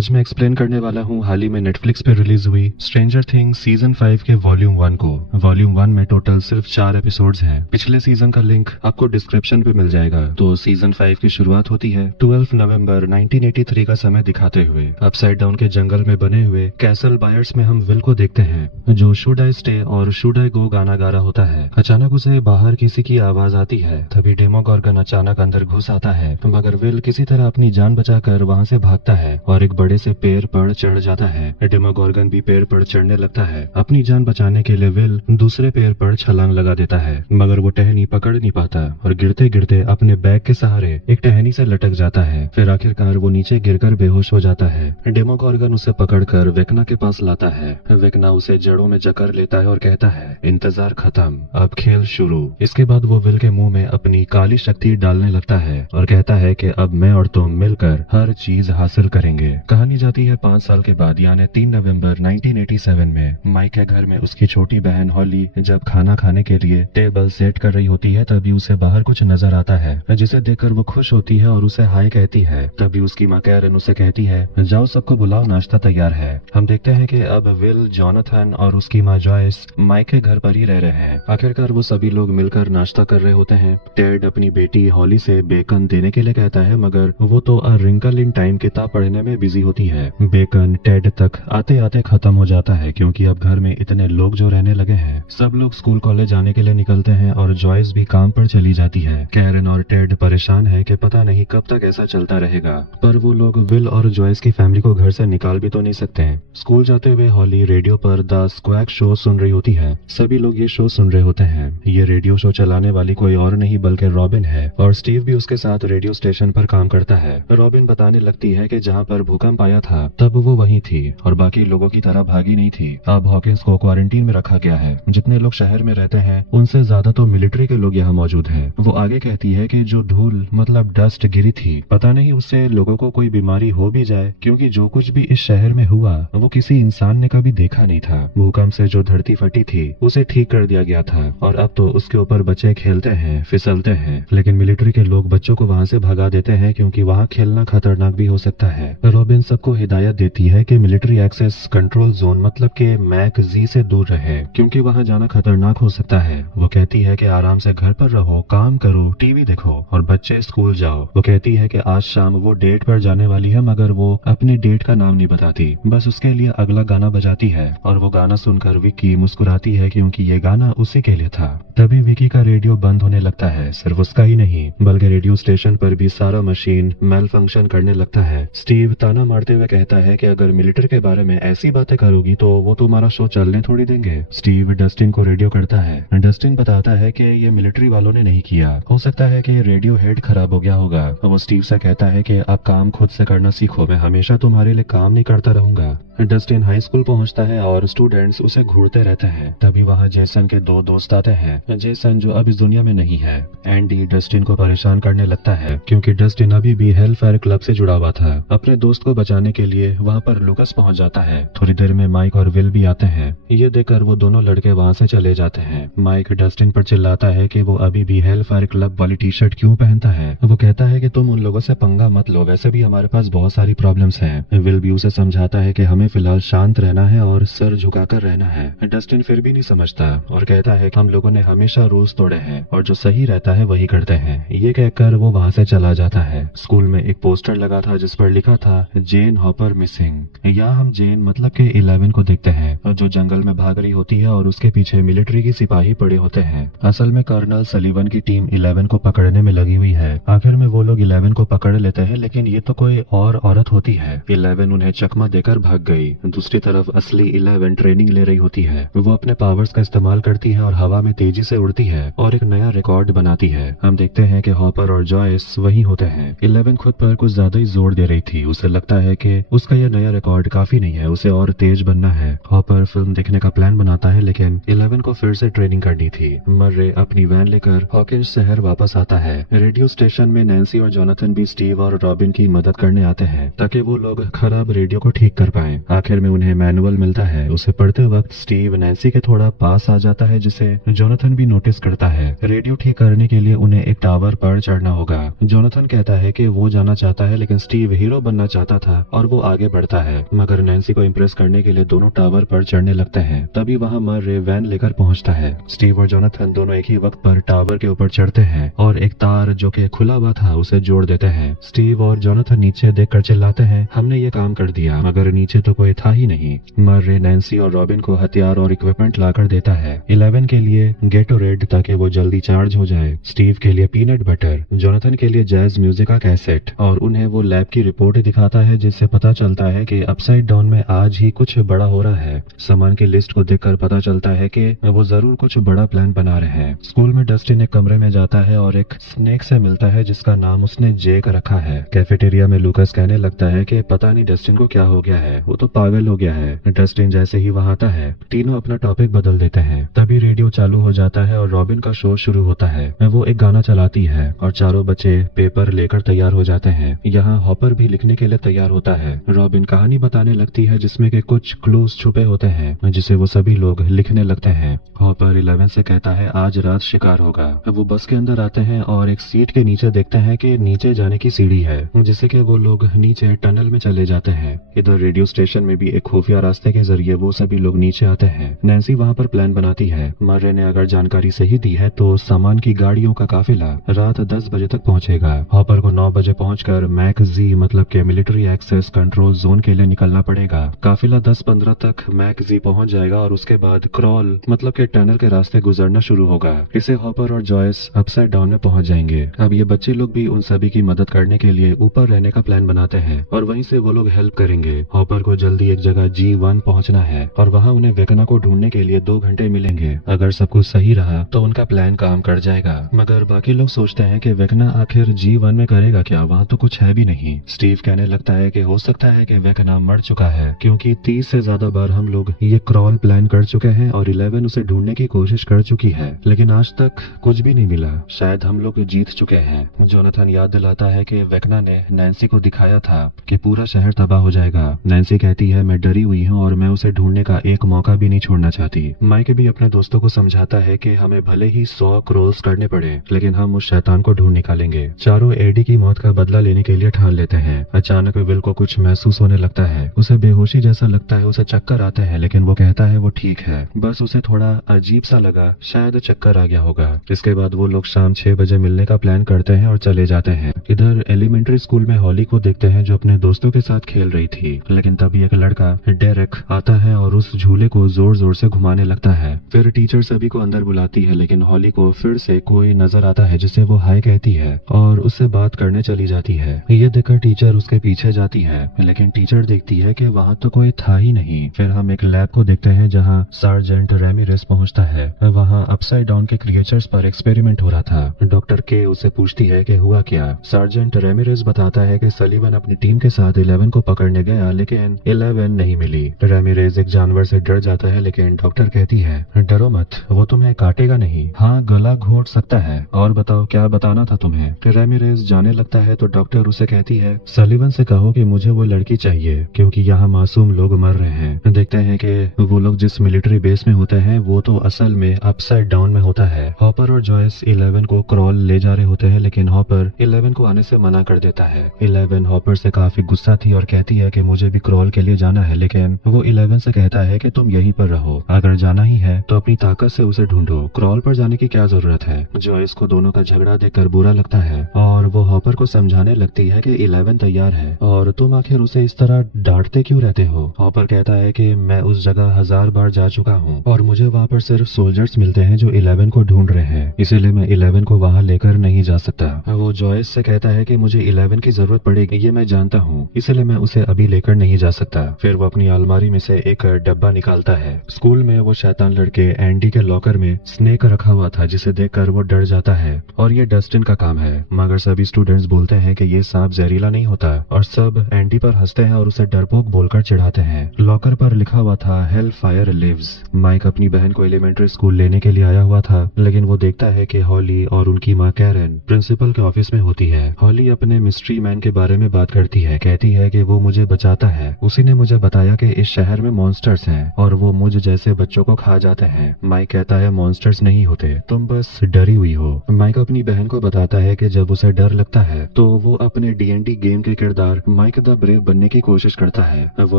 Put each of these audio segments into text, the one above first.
आज मैं एक्सप्लेन करने वाला हूँ हाल ही में नेटफ्लिक्स पे रिलीज हुई स्ट्रेंजर थिंग्स सीजन 5 के वॉल्यूम 1 को। वॉल्यूम 1 में टोटल सिर्फ 4 एपिसोड्स हैं। पिछले सीजन का लिंक आपको डिस्क्रिप्शन पे मिल जाएगा। तो सीजन 5 की शुरुआत होती है 12 नवंबर 1983 का समय दिखाते हुए अपसाइड डाउन के जंगल में बने हुए कैसल बायर्स में हम विल को देखते हैं जो शुड आई स्टे और शुड आई गो गाना गा रहा होता है। अचानक उसे बाहर किसी की आवाज आती है। तभी डेमोगोर्गन अचानक अंदर घुस आता है, मगर विल किसी तरह अपनी जान बचाकर वहाँ से भागता है और एक बड़े से पेड़ पर चढ़ जाता है। डेमोगोर्गन भी पेड़ पर चढ़ने लगता है। अपनी जान बचाने के लिए विल दूसरे पेड़ पर छलांग लगा देता है, मगर वो टहनी पकड़ नहीं पाता और गिरते गिरते अपने बैग के सहारे एक टहनी से लटक जाता है। फिर आखिरकार वो नीचे गिरकर बेहोश हो जाता है। डेमोगोर्गन उसे पकड़कर वेकना के पास लाता है। वेकना उसे जड़ों में जकड़ लेता है और कहता है, इंतजार खत्म, अब खेल शुरू। इसके बाद वो विल के मुंह में अपनी काली शक्ति डालने लगता है और कहता है कि अब मैं और तुम मिलकर हर चीज हासिल करेंगे। कहानी जाती है 5 साल के बाद, यानी 3 नवंबर 1987 में। माइक के घर में उसकी छोटी बहन हॉली जब खाना खाने के लिए टेबल सेट कर रही होती है, तभी उसे बाहर कुछ नजर आता है, जिसे देखकर वो खुश होती है और उसे हाय कहती है। तभी उसकी माँ कैरन उसे कहती है, जाओ सबको बुलाओ, नाश्ता तैयार है। हम देखते हैं कि अब विल, जॉनथन और उसकी माँ जॉयस माइक के घर पर ही रह रहे हैं। आखिरकार वो सभी लोग मिलकर नाश्ता कर रहे होते हैं। टेड अपनी बेटी हॉली से बेकन देने के लिए कहता है, मगर वो तो अ रिंकल इन टाइम किताब पढ़ने में बिजी होती है। बेकन टेड तक आते आते खत्म हो जाता है, क्योंकि अब घर में इतने लोग जो रहने लगे हैं। सब लोग स्कूल कॉलेज जाने के लिए निकलते हैं और जॉयस भी काम पर चली जाती है। कैरन और टेड परेशान है कि पता नहीं कब तक ऐसा चलता रहेगा, पर वो लोग विल और जॉयस की फैमिली को घर से निकाल भी तो नहीं सकते हैं। स्कूल जाते हुए हॉली रेडियो पर द स्क्वैक शो सुन रही होती है। सभी लोग ये शो सुन रहे होते हैं। ये रेडियो शो चलाने वाली कोई और नहीं बल्कि रॉबिन है, और स्टीव भी उसके साथ रेडियो स्टेशन पर काम करता है। रॉबिन बताने लगती है कि जहाँ पर भूकंप आया था तब वो वहीं थी और बाकी लोगों की तरह भागी नहीं थी। अब हॉकिंस को क्वारंटीन में रखा गया है। जितने लोग शहर में रहते हैं उनसे ज्यादा तो मिलिट्री के लोग यहाँ मौजूद हैं। वो आगे कहती है कि जो धूल मतलब डस्ट गिरी थी, पता नहीं उससे लोगों को कोई बीमारी हो भी जाए, क्योंकि जो कुछ भी इस शहर में हुआ वो किसी इंसान ने कभी देखा नहीं था। भूकंप से जो धरती फटी थी उसे ठीक कर दिया गया था और अब तो उसके ऊपर बच्चे खेलते हैं, फिसलते हैं, लेकिन मिलिट्री के लोग बच्चों को वहाँ से भगा देते हैं, क्योंकि वहाँ खेलना खतरनाक भी हो सकता है। रॉबिन सबको हिदायत देती है कि मिलिट्री एक्सेस कंट्रोल जोन मतलब के मैक जी से दूर रहे, क्योंकि वहाँ जाना खतरनाक हो सकता है। वो कहती है कि आराम से घर पर रहो, काम करो, टीवी देखो और बच्चे स्कूल जाओ। वो कहती है कि आज शाम वो डेट पर जाने वाली है, मगर वो अपनी डेट का नाम नहीं बताती, बस उसके लिए अगला गाना बजाती है और वो गाना सुनकर विक्की मुस्कुराती है, क्योंकि ये गाना उसी के लिए था। तभी विक्की का रेडियो बंद होने लगता है। सिर्फ उसका ही नहीं बल्कि रेडियो स्टेशन पर भी सारा मशीन मेल फंक्शन करने लगता है। स्टीव ताना मारते हुए कहता है कि अगर मिलिट्री के बारे में ऐसी बातें करोगी तो वो तुम्हारा शो चलने थोड़ी देंगे। स्टीव डस्टिन को रेडियो करता है। डस्टिन बताता है कि ये मिलिट्री वालों ने नहीं किया, हो सकता है कि रेडियो हेड खराब हो गया होगा। वो स्टीव से कहता है कि आप काम खुद से करना सीखो, मैं हमेशा तुम्हारे लिए काम नहीं करता रहूंगा। डस्टिन हाई स्कूल पहुंचता है और स्टूडेंट्स उसे घूरते रहते हैं। तभी वहाँ जेसन के 2 दोस्त आते हैं। जेसन जो अब इस दुनिया में नहीं है। एंडी डस्टिन को परेशान करने लगता है, क्योंकि डस्टिन अभी भी हेलफायर क्लब से जुड़ा हुआ था। अपने दोस्त को बचाने के लिए वहाँ पर लुकस पहुँच जाता है। थोड़ी देर में माइक और विल भी आते हैं। ये देखकर वो दोनों लड़के वहाँ से चले जाते हैं। माइक डस्टिन पर चिल्लाता है कि वो अभी भी हेलफायर क्लब वाली टी शर्ट क्यों पहनता है। वो कहता है कि तुम उन लोगों से पंगा मत लो, वैसे भी हमारे पास बहुत सारी प्रॉब्लम्स हैं। विल भी उसे समझाता है कि हमें फिलहाल शांत रहना है और सर झुकाकर रहना है। डस्टिन फिर भी नहीं समझता और कहता है कि हम लोगों ने हमेशा रूल्स तोड़े हैं और जो सही रहता है वही करते हैं। ये कहकर वो वहाँ से चला जाता है। स्कूल में एक पोस्टर लगा था जिस पर लिखा था जेन हॉपर मिसिंग। यहाँ हम जेन मतलब के 11 को देखते हैं, जो जंगल में भाग रही होती है और उसके पीछे मिलिट्री की सिपाही पड़े होते हैं। असल में कर्नल सलीवन की टीम 11 को पकड़ने में लगी हुई है। आखिर में वो लोग 11 को पकड़ लेते हैं, लेकिन ये तो कोई और औरत होती है। 11 उन्हें चकमा देकर भाग गई। दूसरी तरफ असली 11 ट्रेनिंग ले रही होती है। वो अपने पावर्स का इस्तेमाल करती है और हवा में तेजी से उड़ती है और एक नया रिकॉर्ड बनाती है। हम देखते हैं कि हॉपर और जॉयस वही होते हैं। 11 खुद पर कुछ ज्यादा ही जोर दे रही थी। उसे लगता है कि उसका यह नया रिकॉर्ड काफी नहीं है, उसे और तेज बनना है। हॉपर फिल्म देखने का प्लान बनाता है, लेकिन 11 को फिर से ट्रेनिंग करनी थी। मर्रे अपनी वैन लेकर हॉकिंस शहर वापस आता है। रेडियो स्टेशन में नैन्सी और जोनाथन भी स्टीव और रॉबिन की मदद करने आते हैं, ताकि वो लोग खराब रेडियो को ठीक कर पाए। आखिर में उन्हें मैनुअल मिलता है। उसे पढ़ते वक्त स्टीव नैन्सी के थोड़ा पास आ जाता है, जिसे जोनाथन भी नोटिस करता है। रेडियो ठीक करने के लिए उन्हें एक टावर पर चढ़ना होगा। जोनाथन कहता है कि वो जाना चाहता है, लेकिन स्टीव हीरो बनना चाहता था था और वो आगे बढ़ता है, मगर नैन्सी को इम्प्रेस करने के लिए दोनों टावर पर चढ़ने लगते हैं। तभी वहाँ मर्रे वैन लेकर पहुँचता है। स्टीव और जोनाथन दोनों एक ही वक्त पर टावर के ऊपर चढ़ते हैं और एक तार जो कि खुला हुआ था उसे जोड़ देते हैं। स्टीव और जोनाथन नीचे देखकर चिल्लाते हैं, हमने ये काम कर दिया, मगर नीचे तो कोई था ही नहीं। मर्रे नैन्सी और रॉबिन को हथियार और इक्विपमेंट लाकर देता है। 11 के लिए गेटोरेड ताकि वो जल्दी चार्ज हो जाए, स्टीव के लिए पीनट बटर, जोनाथन के लिए जैज म्यूजिक का कैसेट, और उन्हें वो लैब की रिपोर्ट दिखाता है जिससे पता चलता है कि अपसाइड डाउन में आज ही कुछ बड़ा हो रहा है। सामान की लिस्ट को देखकर पता चलता है कि वो जरूर कुछ बड़ा प्लान बना रहे हैं। स्कूल में डस्टिन एक कमरे में जाता है और एक स्नेक से मिलता है जिसका नाम उसने जेक रखा है। कैफेटेरिया में लूकास कहने लगता है कि पता नहीं डस्टिन को क्या हो गया है, वो तो पागल हो गया है। डस्टिन जैसे ही वहां आता है तीनों अपना टॉपिक बदल देते हैं। तभी रेडियो चालू हो जाता है और रॉबिन का शो शुरू होता है। वो एक गाना चलाती है और चारों बच्चे पेपर लेकर तैयार हो जाते हैं। यहाँ हॉपर भी लिखने के लिए तैयार होता है। रॉबिन कहानी बताने लगती है जिसमें के कुछ क्लूज छुपे होते हैं जिसे वो सभी लोग लिखने लगते हैं। हॉपर 11 से कहता है आज रात शिकार होगा। वो बस के अंदर आते हैं और एक सीट के नीचे देखते हैं कि नीचे जाने की सीढ़ी है जिससे कि वो लोग नीचे टनल में चले जाते हैं। इधर रेडियो स्टेशन में भी एक खुफिया रास्ते के जरिए वो सभी लोग नीचे आते हैं। नैन्सी वहाँ पर प्लान बनाती है। मर्रे ने अगर जानकारी सही दी है तो सामान की गाड़ियों का काफिला रात 10 बजे तक पहुंचेगा। हॉपर को 9 बजे पहुंचकर मैक जी मतलब के मिलिट्री एक्सेस कंट्रोल जोन के लिए निकलना पड़ेगा। काफिला 10-15 तक मैक जी पहुंच जाएगा और उसके बाद क्रॉल मतलब के टनल के रास्ते गुजरना शुरू होगा। इसे हॉपर और जॉयस अपसाइड डाउन में पहुंच जाएंगे। अब ये बच्चे लोग भी उन सभी की मदद करने के लिए ऊपर रहने का प्लान बनाते हैं और वहीं से वो लोग हेल्प करेंगे। हॉपर को जल्दी एक जगह G1 पहुंचना है और वहां उन्हें वेकना को ढूंढने के लिए 2 घंटे मिलेंगे। अगर सब कुछ सही रहा तो उनका प्लान काम कर जाएगा, मगर बाकी लोग सोचते हैं कि वेकना आखिर G1 में करेगा क्या, वहाँ तो कुछ है भी नहीं। स्टीव कहने लगता है कि हो सकता है कि वेकना मर चुका है क्योंकि 30 से ज्यादा बार हम लोग ये क्रॉल प्लान कर चुके हैं और 11 उसे ढूंढने की कोशिश कर चुकी है, लेकिन आज तक कुछ भी नहीं मिला। शायद हम लोग जीत चुके हैं। जोनाथन याद दिलाता है कि वेकना ने नैन्सी को दिखाया था कि पूरा शहर तबाह हो जाएगा। नैन्सी कहती है मैं डरी हुई हूँ और मैं उसे ढूंढने का एक मौका भी नहीं छोड़ना चाहती। माइक भी अपने दोस्तों को समझाता है कि हमें भले ही 100 क्रॉल्स करने पड़े लेकिन हम उस शैतान को ढूंढ निकालेंगे। चारों एडी की मौत का बदला लेने के लिए ठान लेते हैं। अचानक विल को कुछ महसूस होने लगता है। उसे बेहोशी जैसा लगता है, उसे चक्कर आते हैं, लेकिन वो कहता है वो ठीक है, बस उसे थोड़ा अजीब सा लगा, शायद चक्कर आ गया होगा। इसके बाद वो लोग शाम 6 बजे मिलने का प्लान करते हैं और चले जाते हैं। इधर एलिमेंट्री स्कूल में हॉली को देखते हैं जो अपने दोस्तों के साथ खेल रही थी, लेकिन तभी एक लड़का डेरेक आता है और उस झूले को जोर जोर से घुमाने लगता है। फिर टीचर सभी को अंदर बुलाती है, लेकिन हॉली को फिर से कोई नजर आता है जिसे वो हाय कहती है और उससे बात करने चली जाती है। ये देखकर टीचर उसके पीछे जाती है, लेकिन टीचर देखती है कि वहाँ तो कोई था ही नहीं। फिर हम एक लैब को देखते हैं जहाँ सार्जेंट रेमिरेस पहुँचता है। वहाँ अपसाइड डाउन के क्रिएचर्स पर एक्सपेरिमेंट हो रहा था। डॉक्टर के उससे पूछती है कि हुआ क्या। सार्जेंट रेमिरेस बताता है कि सलीवन अपनी टीम के साथ 11 को पकड़ने गया लेकिन 11 नहीं मिली। रेमिरेस एक जानवर से डर जाता है, लेकिन डॉक्टर कहती है डरो मत, वो तुम्हें काटेगा नहीं, हाँ गला घोंट सकता है। और बताओ क्या बताना था तुम्हें। रेमिरेस जाने लगता है तो डॉक्टर उसे कहती है सलीवन से कहो कि मुझे वो लड़की चाहिए क्योंकि यहाँ मासूम लोग मर रहे हैं। देखते हैं कि वो लोग जिस मिलिट्री बेस में होते हैं वो तो असल में अपसाइड डाउन में होता है। हॉपर और जॉयस 11 को क्रॉल ले जा रहे होते हैं, लेकिन हॉपर 11 को आने से मना कर देता है। 11 हॉपर से काफी गुस्सा थी और कहती है कि मुझे भी क्रॉल के लिए जाना है, लेकिन वो 11 से कहता है कि तुम यहीं पर रहो, अगर जाना ही है तो अपनी ताकत से उसे ढूंढो, क्रॉल पर जाने की क्या जरूरत है। जॉयस को दोनों का झगड़ा देखकर बुरा लगता है और वो हॉपर को समझाने लगती है कि 11 तैयार है और तुम आखिर उसे इस तरह डांटते क्यों रहते हो। हॉपर कहता है कि मैं उस जगह 1000 बार जा चुका हूँ और मुझे वहाँ पर सिर्फ सोल्जर्स मिलते हैं जो 11 को ढूंढ रहे हैं, इसीलिए मैं 11 को वहाँ लेकर नहीं जा सकता। वो जॉयस से कहता है कि मुझे 11 की जरूरत पड़ेगी, ये मैं जानता हूँ, इसलिए मैं उसे अभी लेकर नहीं जा सकता। फिर वो अपनी अलमारी में से एक डब्बा निकालता है। स्कूल में वो शैतान लड़के एंडी के लॉकर में स्नेक रखा हुआ था जिसे देखकर वो डर जाता है और ये डस्टिन का काम है, मगर सभी स्टूडेंट्स बोलते हैं कि ये सांप जहरीला नहीं होता और सब एंडी पर हंसते हैं और उसे डरपोक बोलकर चिढ़ाते हैं। लॉकर पर लिखा हुआ था हेल फायर लिव्स। माइक अपनी बहन को एलिमेंट्री स्कूल लेने के लिए आया हुआ था, लेकिन वो देखता है कि हॉली और उनकी माँ कैरन प्रिंसिपल के ऑफिस में होती है। हॉली अपने मिस्ट्री मैन के बारे में बात करती है, कहती है कि वो मुझे बचाता है, उसी ने मुझे बताया कि इस शहर में मॉन्स्टर्स हैं और वो मुझ जैसे बच्चों को खा जाते हैं। माइक कहता है मॉन्स्टर्स नहीं होते, तुम बस डरी हुई हो। माइक अपनी बहन को बताता है कि जब उसे डर लगता है तो वो अपने D&D गेम के किरदार माइक द ब्रेव बनने की कोशिश करता है। वो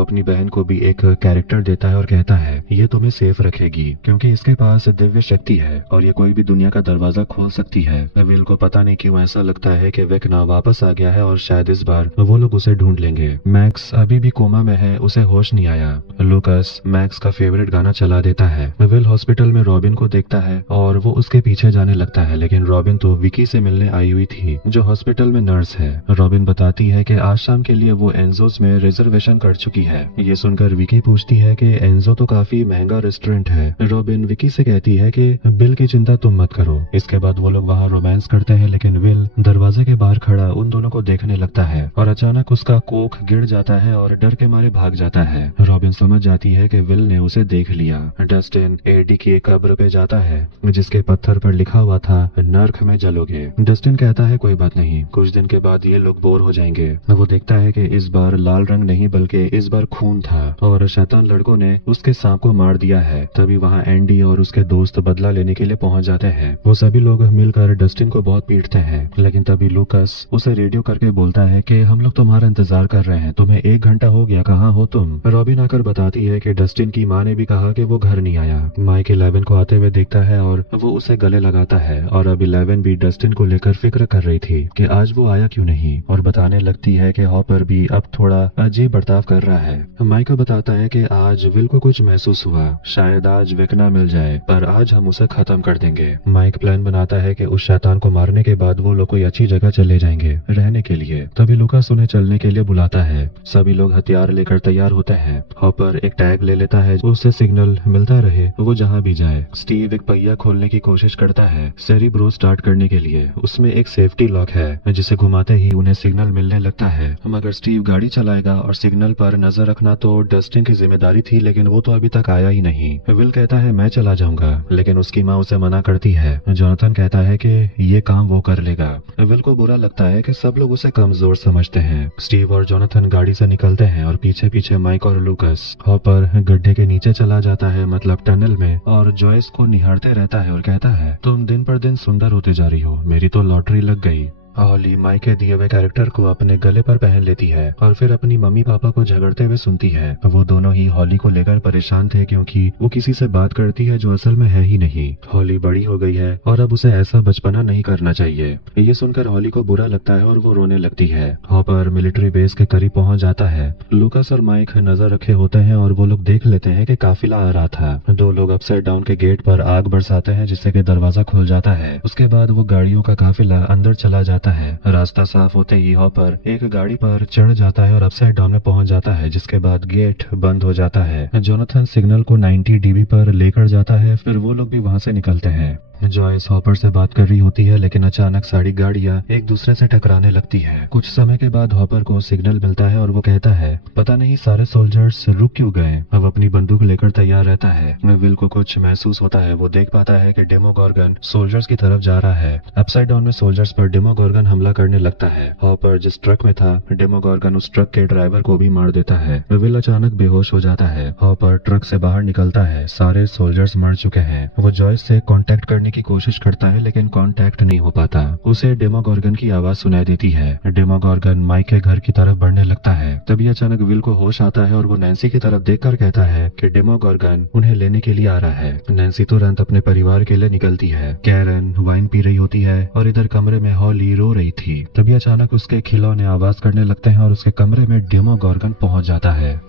अपनी बहन को भी एक कैरेक्टर देता है और कहता है ये तुम्हें सेफ रखेगी क्योंकि इसके पास दिव्य शक्ति है और ये कोई भी दुनिया का दरवाजा खोल सकती है। विल को पता नहीं क्यों ऐसा लगता है कि वेकना वापस आ गया है और शायद इस बार वो लोग उसे ढूंढ लेंगे। मैक्स अभी भी कोमा में है, उसे होश नहीं आया। लूकास मैक्स का फेवरेट गाना चला देता है। विल हॉस्पिटल में रॉबिन को देखता है और वो उसके पीछे जाने लगता है, लेकिन रॉबिन तो विकी से मिलने आई हुई थी जो हॉस्पिटल में नर्स है। रॉबिन बताती है कि आज शाम के लिए वो एंजोस में रिजर्वेशन कर चुकी है। ये सुनकर विकी पूछती है कि एंजो तो काफी महंगा रेस्टोरेंट है। रॉबिन विकी से कहती है कि बिल की चिंता तुम मत करो। इसके बाद वो लोग वहाँ रोमांस करते हैं, लेकिन विल दरवाजे के बाहर खड़ा उन दोनों को देखने लगता है और अचानक उसका कोक गिर जाता है और डर के मारे भाग जाता है। रॉबिन समझ जाती है कि विल ने उसे देख लिया। डस्टिन एडी की एक कब्र पे जाता है जिसके पत्थर पर लिखा हुआ था नर्क में जलोगे। डस्टिन कहता है कोई बात नहीं, कुछ दिन के बाद ये लोग बोर हो जाएंगे। वो देखता है कि इस बार लाल रंग नहीं बल्कि इस बार खून था और शैतान लड़कों ने उसके सांप को मार दिया है। तभी वहाँ एंडी और उसके दोस्त बदला लेने के लिए पहुंच जाते हैं। वो सभी लोग मिलकर डस्टिन को बहुत पीटते हैं, लेकिन तभी लूकास उसे रेडियो करके बोलता है कि हम लोग तुम्हारा इंतजार कर रहे हैं, तुम्हें 1 घंटा हो गया, कहाँ हो तुम। रॉबिन आकर बताती है कि डस्टिन की माँ ने भी कहा कि वो घर नहीं आया। माइक 11 को आते हुए देखता है और वो उसे गले लगाता है और अब 11 भी डस्टिन को लेकर फिक्र कर रही थी कि आज वो आया क्यों नहीं, और बताने लगती है कि हॉपर भी अब थोड़ा अजीब बर्ताव कर रहा है। माइक बताता है कि आज विल को कुछ महसूस हुआ, शायद आज वेकना मिल जाए, पर आज हम उसे खत्म कर देंगे। माइक प्लान बनाता है कि उस शैतान को मारने के बाद वो लोग कोई अच्छी जगह चले जाएंगे रहने के लिए। तभी लूकास उन्हें चलने के लिए बुलाता है। सभी लोग हथियार लेकर तैयार होते हैं। हॉपर एक टैग ले लेता है, उससे सिग्नल मिलता रहे वो जहाँ भी जाए। स्टीव एक पहिया खोलने की कोशिश करता है सेरिब्रो स्टार्ट करने के लिए। उसमें एक सेफ्टी लॉक है जिसे घुमाते ही उन्हें सिग्नल मिलने लगता है। मगर स्टीव गाड़ी चलाएगा और सिग्नल पर नजर रखना तो डस्टिन की जिम्मेदारी थी, लेकिन वो तो अभी तक आया ही नहीं। विल कहता है मैं चला जाऊंगा, लेकिन उसकी माँ उसे मना करती है। जोनाथन कहता है कि ये काम वो कर लेगा। विल को बुरा लगता है कि सब लोग उसे कमजोर समझते हैं। स्टीव और जोनाथन गाड़ी से निकलते हैं और पीछे पीछे माइक और लूकास। हॉपर गड्ढे के नीचे चला जाता है, मतलब टनल में, और जॉयस को निहारते रहता है और कहता है तुम दिन पर दिन सुंदर होते जा रही हो, मेरी तो लॉटरी लग गई। हॉली माइक के दिए हुए कैरेक्टर को अपने गले पर पहन लेती है और फिर अपनी मम्मी पापा को झगड़ते हुए सुनती है। वो दोनों ही हॉली को लेकर परेशान थे क्योंकि वो किसी से बात करती है जो असल में है ही नहीं। हॉली बड़ी हो गई है और अब उसे ऐसा बचपना नहीं करना चाहिए। ये सुनकर हॉली को बुरा लगता है और वो रोने लगती है। हॉपर मिलिट्री बेस के करीब पहुंच जाता है। लूकास और माइक नजर रखे होते हैं और वो लोग देख लेते हैं कि काफिला आ रहा था। 2 लोग अपसाइड डाउन के गेट पर आग बरसाते हैं जिससे कि दरवाजा खुल जाता है। उसके बाद वो गाड़ियों का काफिला अंदर चला जाता है। रास्ता साफ होते ही हॉपर एक गाड़ी पर चढ़ जाता है और अपसाइड डाउन में पहुंच जाता है, जिसके बाद गेट बंद हो जाता है। जोनाथन सिग्नल को 90 डीबी पर लेकर जाता है, फिर वो लोग भी वहां से निकलते हैं। जॉयस हॉपर से बात कर रही होती है, लेकिन अचानक सारी गाड़ियां एक दूसरे से टकराने लगती है। कुछ समय के बाद हॉपर को सिग्नल मिलता है और वो कहता है पता नहीं सारे सोल्जर्स रुक क्यों गए। अब अपनी बंदूक लेकर तैयार रहता है। विल को कुछ महसूस होता है। वो देख पाता है कि डेमोगोर्गन सोल्जर्स की तरफ जा रहा है। अपसाइड डाउन में सोल्जर्स पर डेमोगोर्गन हमला करने लगता है। हॉपर जिस ट्रक में था, डेमोगोर्गन उस ट्रक के ड्राइवर को भी मार देता है। विल अचानक बेहोश हो जाता है। हॉपर ट्रक से बाहर निकलता है। सारे सोल्जर्स मर चुके हैं। वो जॉयस से कांटेक्ट करने की कोशिश करता है, लेकिन कांटेक्ट नहीं हो पाता। उसे डेमोगोर्गन की आवाज सुनाई देती है। डेमोगोर्गन माइक के घर की तरफ बढ़ने लगता है। तभी अचानक विल को होश आता है और वो नैन्सी की तरफ देखकर कहता है कि डेमोगोर्गन उन्हें लेने के लिए आ रहा है। नैन्सी तुरंत अपने परिवार के लिए निकलती है। कैरन वाइन पी रही होती है और इधर कमरे में हॉली रो रही थी। तभी अचानक उसके खिलौने आवाज करने लगते हैं और उसके कमरे में डेमोगोर्गन पहुंच जाता है।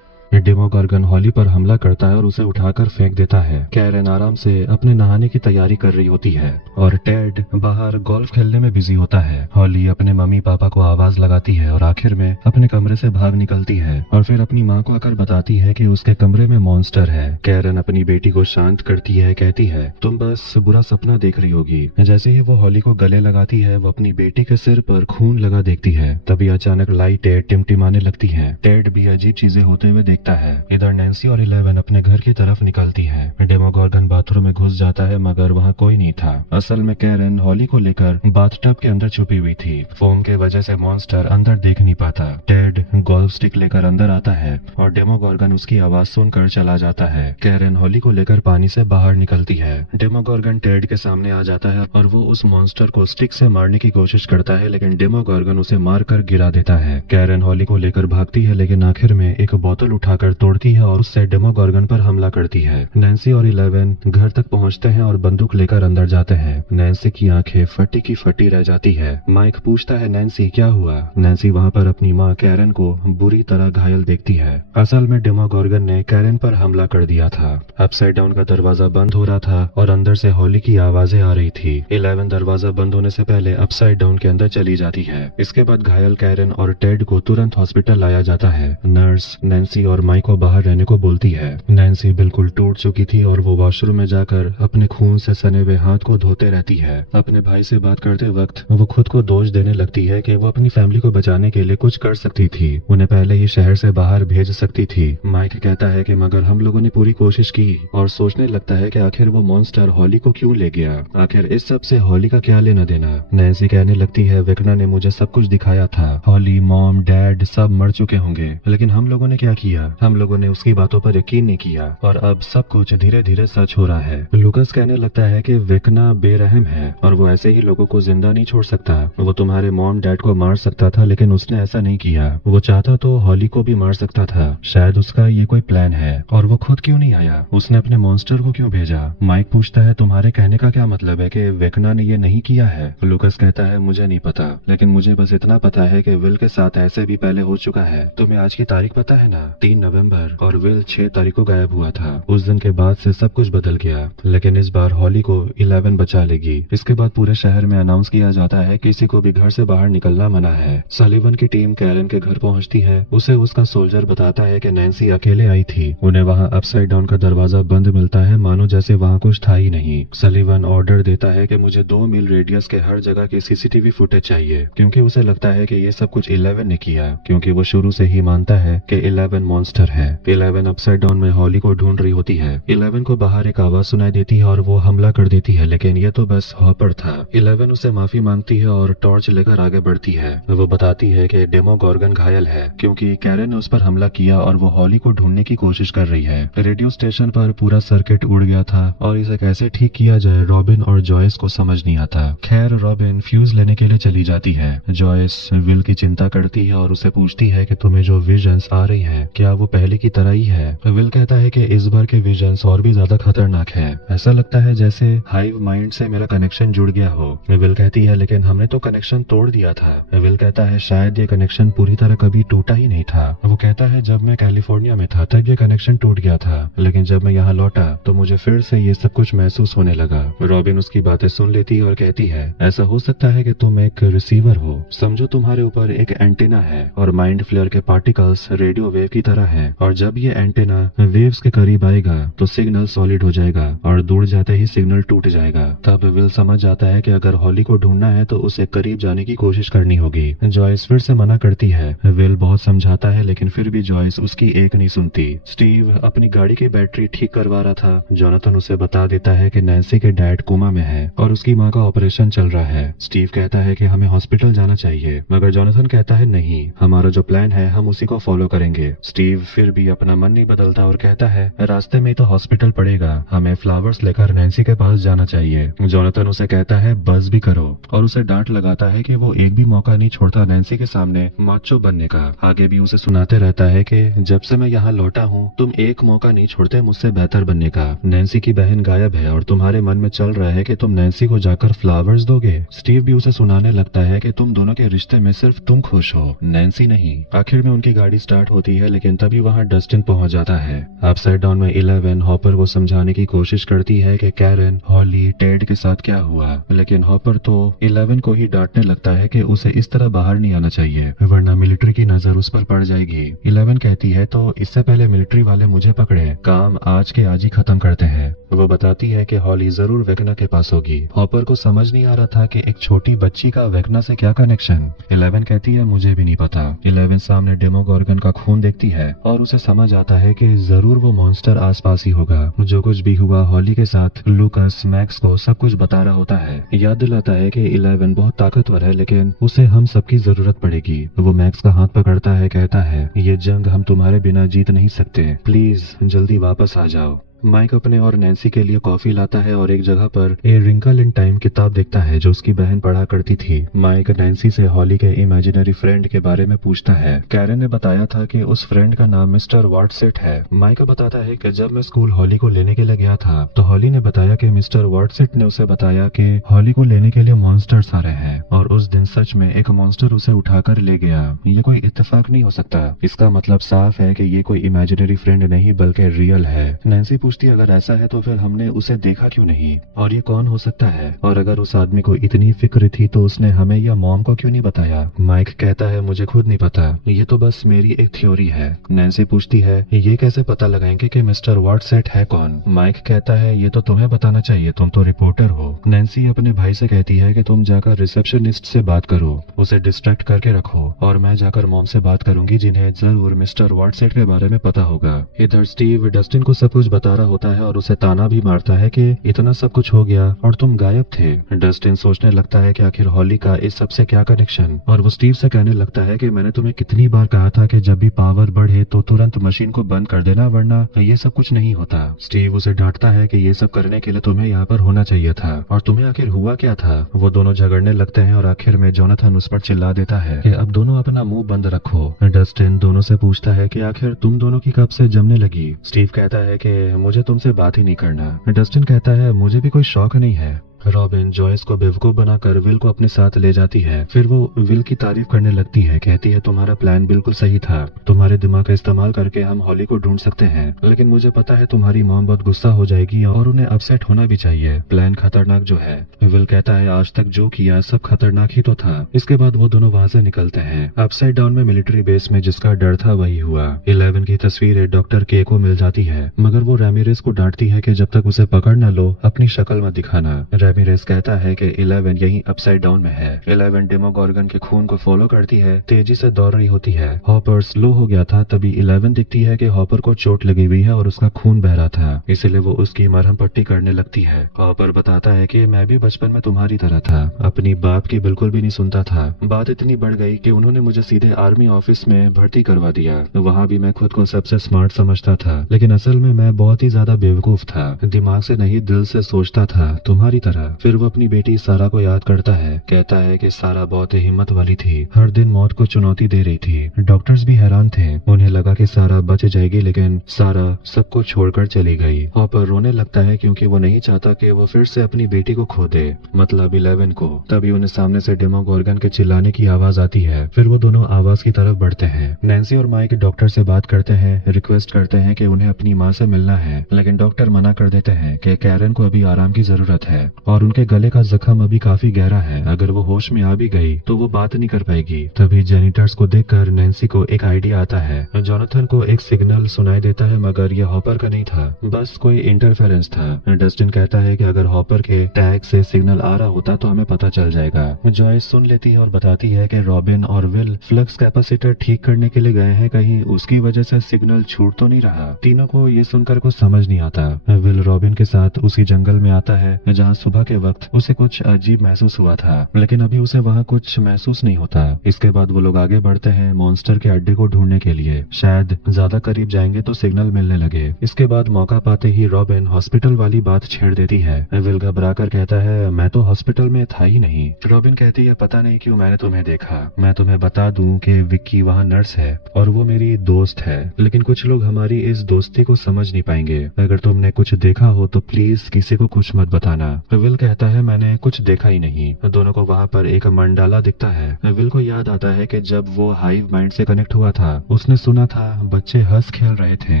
डेमोगोर्गन हॉली पर हमला करता है और उसे उठाकर फेंक देता है। कैरन आराम से अपने नहाने की तैयारी कर रही होती है और टेड बाहर गोल्फ खेलने में बिजी होता है। हॉली अपने मम्मी पापा को आवाज लगाती है और आखिर में अपने कमरे से भाग निकलती है और फिर अपनी माँ को आकर बताती है कि उसके कमरे में मॉन्स्टर है। कैरन अपनी बेटी को शांत करती है, कहती है तुम बस बुरा सपना देख रही होगी। जैसे ही वो हॉली को गले लगाती है, वो अपनी बेटी के सिर पर खून लगा देखती है। तभी अचानक लाइटें टिमटिमाने लगती है। टेड भी अजीब चीजें होते हुए दिखता है। इधर नैन्सी और 11 अपने घर की तरफ निकलती है। डेमोगोर्गन बाथरूम में घुस जाता है मगर वहाँ कोई नहीं था। असल में कैरन हॉली को लेकर बाथटब के अंदर छुपी हुई थी। फोम के वजह से मॉन्स्टर अंदर देख नहीं पाता। टेड गोल्फ स्टिक लेकर अंदर आता है और डेमोगोर्गन उसकी आवाज सुनकर चला जाता है। कैरन हॉली को लेकर पानी से बाहर निकलती है। डेमोगोर्गन टेड के सामने आ जाता है और वो उस मॉन्स्टर को स्टिक से मारने की कोशिश करता है, लेकिन डेमोगोर्गन उसे मारकर गिरा देता है। कैरन हॉली को लेकर भागती है लेकिन आखिर में एक बोतल उठाकर तोड़ती है और उससे डेमोगोर्गन पर हमला करती है। नैन्सी और 11 घर तक पहुंचते हैं और बंदूक लेकर अंदर जाते हैं। नैन्सी की आंखें फटी की फटी रह जाती है। माइक पूछता है, नैन्सी क्या हुआ? नैन्सी वहाँ पर अपनी माँ कैरन को बुरी तरह घायल देखती है। असल में डेमोगोर्गन ने कैरन पर हमला कर दिया था। अपसाइड डाउन का दरवाजा बंद हो रहा था और अंदर से हॉली की आवाजें आ रही थी। 11 दरवाजा बंद होने से पहले अपसाइड डाउन के अंदर चली जाती है। इसके बाद घायल कैरन और टेड को तुरंत हॉस्पिटल लाया जाता है। नर्स नैन्सी और माइक को बाहर रहने को बोलती है। नैन्सी बिल्कुल टूट चुकी थी और वो वॉशरूम में जाकर अपने खून से सने हुए हाथ को धोते रहती है। अपने भाई से बात करते वक्त वो खुद को दोष देने लगती है कि वो अपनी फैमिली को बचाने के लिए कुछ कर सकती थी, उन्हें पहले ही शहर से बाहर भेज सकती थी। माइक कहता है कि मगर हम लोगों ने पूरी कोशिश की, और सोचने लगता है कि आखिर वो मॉन्स्टर हॉली को क्यों ले गया, आखिर इस सब से हॉली का क्या लेना देना। नैन्सी कहने लगती है, वेकना ने मुझे सब कुछ दिखाया था, हॉली मॉम डैड सब मर चुके होंगे, लेकिन हम लोगों ने क्या किया? हम लोगों ने उसकी बातों पर यकीन नहीं किया और अब सब कुछ धीरे धीरे सच हो रहा है। लुकस कहने लगता है कि वेकना बेरहम है और वो ऐसे ही लोगों को जिंदा नहीं छोड़ सकता। वो तुम्हारे मॉम डैड को मार सकता था लेकिन उसने ऐसा नहीं किया। वो चाहता तो हॉली को भी मार सकता था। शायद उसका ये कोई प्लान है। और वो खुद क्यों नहीं आया? उसने अपने मॉन्स्टर को क्यों भेजा? माइक पूछता है, तुम्हारे कहने का क्या मतलब है कि वेकना ने ये नहीं किया है? लुकस कहता है, मुझे नहीं पता, लेकिन मुझे बस इतना पता है कि विल के साथ ऐसे भी पहले हो चुका है। तुम्हें आज की तारीख पता है ना? 3 नवंबर, और विल 6 तारीख को गायब हुआ था। उस दिन के बाद से सब कुछ बदल गया, लेकिन इस बार हॉली को 11 बचा लेगी। इसके बाद पूरे शहर में अनाउंस किया जाता है किसी को भी घर से बाहर निकलना मना है। सलीवन की टीम कैरन के घर पहुंचती है। उसे उसका सोल्जर बताता है कि नैन्सी अकेले आई थी। उन्हें वहां अपसाइड डाउन का दरवाजा बंद मिलता है, मानो जैसे वहां कुछ था ही नहीं। सलीवन ऑर्डर देता है कि मुझे 2 मील रेडियस के हर जगह की सीसीटीवी फुटेज चाहिए, क्योंकि उसे लगता है कि ये सब कुछ 11 ने किया, क्योंकि वो शुरू से ही मानता है कि 11 मॉन्स्टर है। 11 अपसाइड डाउन में हॉली को ढूंढ रही होती है। 11 को बाहर एक आवाज सुनाई देती है और वो हमला कर देती है, लेकिन ये तो बस हॉपर था। 11 उसे माफी मांगती है और टॉर्च लेकर आगे बढ़ती है। वो बताती है कि डेमोगोर्गन घायल है क्योंकि कैरन ने उस पर हमला किया और वो हॉली को ढूंढने की कोशिश कर रही है। रेडियो स्टेशन पर पूरा सर्किट उड़ गया था और इसे कैसे ठीक किया जाए रॉबिन और जॉयस को समझ नहीं आता। खैर रॉबिन फ्यूज लेने के लिए चली जाती है। जॉयस विल की चिंता करती है और उसे पूछती है कि तुम्हें जो विजन्स आ रही हैं, क्या वो पहले की तरह ही है? विल कहता है कि इस बार के विजन्स और भी ज्यादा खतरनाक है। ऐसा लगता है जैसे हाइव माइंड से मेरा कनेक्शन जुड़ गया हो। विल कहती है, लेकिन हमने तो कनेक्शन तोड़ दिया था। विल कहता है, शायद ये कनेक्शन पूरी तरह कभी टूटा ही नहीं था। वो कहता है, जब मैं कैलिफोर्निया में था तब ये कनेक्शन टूट गया था, लेकिन जब मैं यहाँ लौटा तो मुझे फिर से ये सब कुछ महसूस होने लगा। रॉबिन उसकी बातें सुन लेती है और कहती है, ऐसा हो सकता है कि तुम एक रिसीवर हो। समझो तुम्हारे ऊपर एक एंटेना है और माइंड फ्लेयर के पार्टिकल्स रेडियो वेव की तरह है, और जब ये एंटेना वेव्स के करीब आएगा तो सिग्नल सॉलिड हो जाएगा और दूर जाते ही सिग्नल टूट जाएगा। तब विल समझ जाता है कि अगर हॉली को ढूंढना है तो उसे करीब जाने की कोशिश करनी होगी। जॉयस फिर से मना करती है। विल बहुत समझाता है लेकिन फिर भी जॉयस उसकी एक नहीं सुनती। स्टीव अपनी गाड़ी की बैटरी ठीक करवा रहा था। जोनाथन उसे बता देता है कि नैन्सी के डैड कोमा में है और उसकी माँ का ऑपरेशन चल रहा है। स्टीव कहता है कि हमें हॉस्पिटल जाना चाहिए, मगर जोनाथन कहता है नहीं, हमारा जो प्लान है हम उसी को फॉलो करेंगे। स्टीव फिर भी अपना मन नहीं बदलता और कहता है, रास्ते में तो हॉस्पिटल पड़ेगा, हमें फ्लावर्स लेकर नैन्सी के पास जाना चाहिए। जोनाथन उसे कहता है बस भी करो और उसे डांट लगाता है कि वो एक भी मौका नहीं छोड़ता नैन्सी के सामने माचो बनने का। आगे भी उसे सुनाते रहता है कि जब से मैं यहाँ लौटा हूँ तुम एक मौका नहीं छोड़ते मुझसे बेहतर बनने का। नैन्सी की बहन गायब है और तुम्हारे मन में चल रहा है कि तुम नैन्सी को जाकर फ्लावर्स दोगे। स्टीव भी उसे सुनाने लगता है कि तुम दोनों के रिश्ते में सिर्फ तुम खुश हो, नैन्सी नहीं। आखिर में उनकी गाड़ी स्टार्ट होती है लेकिन तभी वहाँ डस्टिन पहुंच जाता है। अपसाइड डाउन में 11 हॉपर को समझाने की कोशिश करती है कि कैरन हॉली टेड के साथ क्या हुआ, लेकिन हॉपर तो 11 को ही डांटने लगता है कि उसे इस तरह बाहर नहीं आना चाहिए वरना मिलिट्री की नजर उस पर पड़ जाएगी। 11 कहती है, तो इससे पहले मिलिट्री वाले मुझे पकड़े, काम आज के आज ही खत्म करते हैं। वो बताती है कि हॉली जरूर वेकना के पास होगी। हॉपर को समझ नहीं आ रहा था कि एक छोटी बच्ची का वेकना से क्या कनेक्शन। 11 कहती है, मुझे भी नहीं पता। 11 सामने डेमोगोर्गन का खून देखती है और उसे समझ आता है कि जरूर वो मॉन्स्टर आसपास ही होगा। जो कुछ भी हुआ हॉली के साथ, लूकस मैक्स को सब कुछ बता रहा होता है। याद दिलाता है कि 11 बहुत ताकतवर है, लेकिन उसे हम सबकी जरूरत पड़ेगी। वो मैक्स का हाथ पकड़ता है, कहता है ये जंग हम तुम्हारे बिना जीत नहीं सकते, प्लीज जल्दी वापस आ जाओ। माइक अपने और नैन्सी के लिए कॉफी लाता है और एक जगह पर ए रिंकल इन टाइम किताब देखता है जो उसकी बहन पढ़ा करती थी। माइक नैन्सी से हॉली के इमेजिनरी फ्रेंड के बारे में पूछता है। कैरन ने बताया था कि उस फ्रेंड का नाम मिस्टर वॉटसेट है। माइक बताता है कि जब मैं स्कूल हॉली को लेने के लिए गया था तो हॉली ने बताया कि मिस्टर वॉटसेट ने उसे बताया कि हॉली को लेने के लिए मॉन्स्टर्स आ रहे हैं, और उस दिन सच में एक मॉन्स्टर उसे उठाकर ले गया। ये कोई इत्तेफाक नहीं हो सकता। इसका मतलब साफ है कि ये कोई इमेजिनरी फ्रेंड नहीं बल्कि रियल है। नैन्सी पूछती है अगर ऐसा है तो फिर हमने उसे देखा क्यों नहीं, और ये कौन हो सकता है, और अगर उस आदमी को इतनी फिक्र थी तो उसने हमें या मॉम को क्यों नहीं बताया। माइक कहता है मुझे खुद नहीं पता, ये तो बस मेरी एक थ्योरी है। नैन्सी पूछती है ये कैसे पता लगाएंगे कि मिस्टर वॉटसेट है कौन। माइक कहता है ये तो तुम्हें बताना चाहिए, तुम तो रिपोर्टर हो। नैन्सी अपने भाई से कहती है कि तुम जाकर रिसेप्शनिस्ट से बात करो, उसे डिस्ट्रैक्ट करके रखो, और मैं जाकर मॉम से बात करूंगी जिन्हें जरूर मिस्टर वॉटसेट के बारे में पता होगा। इधर स्टीव डस्टिन को सब कुछ बता रहा होता है और उसे ताना भी मारता है कि इतना सब कुछ हो गया और तुम गायब थे। डस्टिन सोचने लगता है कि आखिर हॉली का इस सब से क्या कनेक्शन, और वो स्टीव से कहने लगता है कि मैंने तुम्हें कितनी बार कहा था कि जब भी पावर बढ़े तो तुरंत मशीन को बंद कर देना, वरना ये सब कुछ नहीं होता। स्टीव उसे डांटता है कि ये सब करने के लिए तुम्हें यहाँ पर होना चाहिए था, और तुम्हें आखिर हुआ क्या था। वो दोनों झगड़ने लगते हैं और आखिर में जोनाथन उस पर चिल्ला देता है कि अब दोनों अपना मुंह बंद रखो। डस्टिन दोनों से पूछता है कि आखिर तुम दोनों की कब से जमने लगी। स्टीव कहता है कि मुझे तुमसे बात ही नहीं करना। डस्टिन कहता है मुझे भी कोई शौक नहीं है। रॉबिन जॉयस को बेवकूफ बनाकर विल को अपने साथ ले जाती है। फिर वो विल की तारीफ करने लगती है, कहती है तुम्हारा प्लान बिल्कुल सही था, तुम्हारे दिमाग का इस्तेमाल करके हम हॉली को ढूंढ सकते हैं, लेकिन मुझे पता है तुम्हारी मॉम बहुत गुस्सा हो जाएगी और उन्हें अपसेट होना भी चाहिए। प्लान खतरनाक जो है। विल कहता है आज तक जो किया सब खतरनाक ही तो था। इसके बाद वो दोनों वहाँ से निकलते हैं। अपसाइड डाउन में मिलिट्री बेस में जिसका डर था वही हुआ। 11 की तस्वीर डॉक्टर के को मिल जाती है, मगर वो रैमिरेज को डांटती है कि जब तक उसे पकड़ न लो अपनी शक्ल मत दिखाना। रैमिरेज कहता है कि 11 यहीं अपसाइड डाउन में है। 11 डेमोगोर्गन के खून को फॉलो करती है, तेजी से दौड़ रही होती है। हॉपर स्लो हो गया था, तभी 11 दिखती है कि हॉपर को चोट लगी हुई है और उसका खून बह रहा था, इसलिए वो उसकी मरहम पट्टी करने लगती है। हॉपर बताता है कि मैं भी बचपन में तुम्हारी तरह था, अपनी बाप की बिल्कुल भी नहीं सुनता था। बात इतनी बढ़ गई कि उन्होंने मुझे सीधे आर्मी ऑफिस में भर्ती करवा दिया। वहाँ भी मैं खुद को सबसे स्मार्ट समझता था, लेकिन असल में मैं बहुत ही ज्यादा बेवकूफ था। दिमाग से नहीं दिल से सोचता था, तुम्हारी तरह। फिर वो अपनी बेटी सारा को याद करता है, कहता है कि सारा बहुत हिम्मत वाली थी, हर दिन मौत को चुनौती दे रही थी। डॉक्टर्स भी हैरान थे, उन्हें लगा कि सारा बच जाएगी, लेकिन सारा सबको छोड़कर चली गई। हॉपर रोने लगता है क्योंकि वो नहीं चाहता कि वो फिर से अपनी बेटी को खो दे, मतलब 11 को। तभी उन्हें सामने से डेमोगोर्गन के चिल्लाने की आवाज आती है। फिर वो दोनों आवाज की तरफ बढ़ते हैं। नैन्सी और माइक डॉक्टर से बात करते हैं, रिक्वेस्ट करते हैं कि उन्हें अपनी माँ से मिलना है, लेकिन डॉक्टर मना कर देते हैं कि कैरन को अभी आराम की जरूरत है और उनके गले का जख्म अभी काफी गहरा है, अगर वो होश में आ भी गई तो वो बात नहीं कर पाएगी। तभी जेनिटर्स को देखकर नैन्सी को एक आइडिया आता है। जोनाथन को एक सिग्नल सुनाई देता है, मगर यह हॉपर का नहीं था, बस कोई इंटरफेरेंस था। डस्टिन कहता है कि अगर हॉपर के टैग से सिग्नल आ रहा होता तो हमें पता चल जाएगा। जॉयस सुन लेती है और बताती है कि रॉबिन और विल फ्लक्स कैपेसिटर ठीक करने के लिए गए हैं, कहीं उसकी वजह से सिग्नल छूट तो नहीं रहा। तीनों को ये सुनकर कुछ समझ नहीं आता। विल रॉबिन के साथ उसी जंगल में आता है जहाँ सुबह के वक्त उसे कुछ अजीब महसूस हुआ था, लेकिन अभी उसे वहाँ कुछ महसूस नहीं होता। इसके बाद वो लोग आगे बढ़ते हैं मॉन्स्टर के अड्डे को ढूंढने के लिए। शायद ज्यादा करीब जाएंगे तो सिग्नल मिलने लगे। इसके बाद मौका पाते ही रॉबिन हॉस्पिटल वाली बात छेड़ देती है। विल घबरा कर कहता है मैं तो हॉस्पिटल में था ही नहीं। रॉबिन कहती है पता नहीं क्यों मैंने तुम्हें देखा। मैं तुम्हें बता दूं कि विक्की वहाँ नर्स है और वो मेरी दोस्त है, लेकिन कुछ लोग हमारी इस दोस्ती को समझ नहीं पाएंगे। अगर तुमने कुछ देखा हो तो प्लीज किसी को कुछ मत बताना। विल कहता है मैंने कुछ देखा ही नहीं। दोनों को वहाँ पर एक मंडाला दिखता है। विल को याद आता है कि जब वो हाइव माइंड से कनेक्ट हुआ था उसने सुना था बच्चे हंस खेल रहे थे।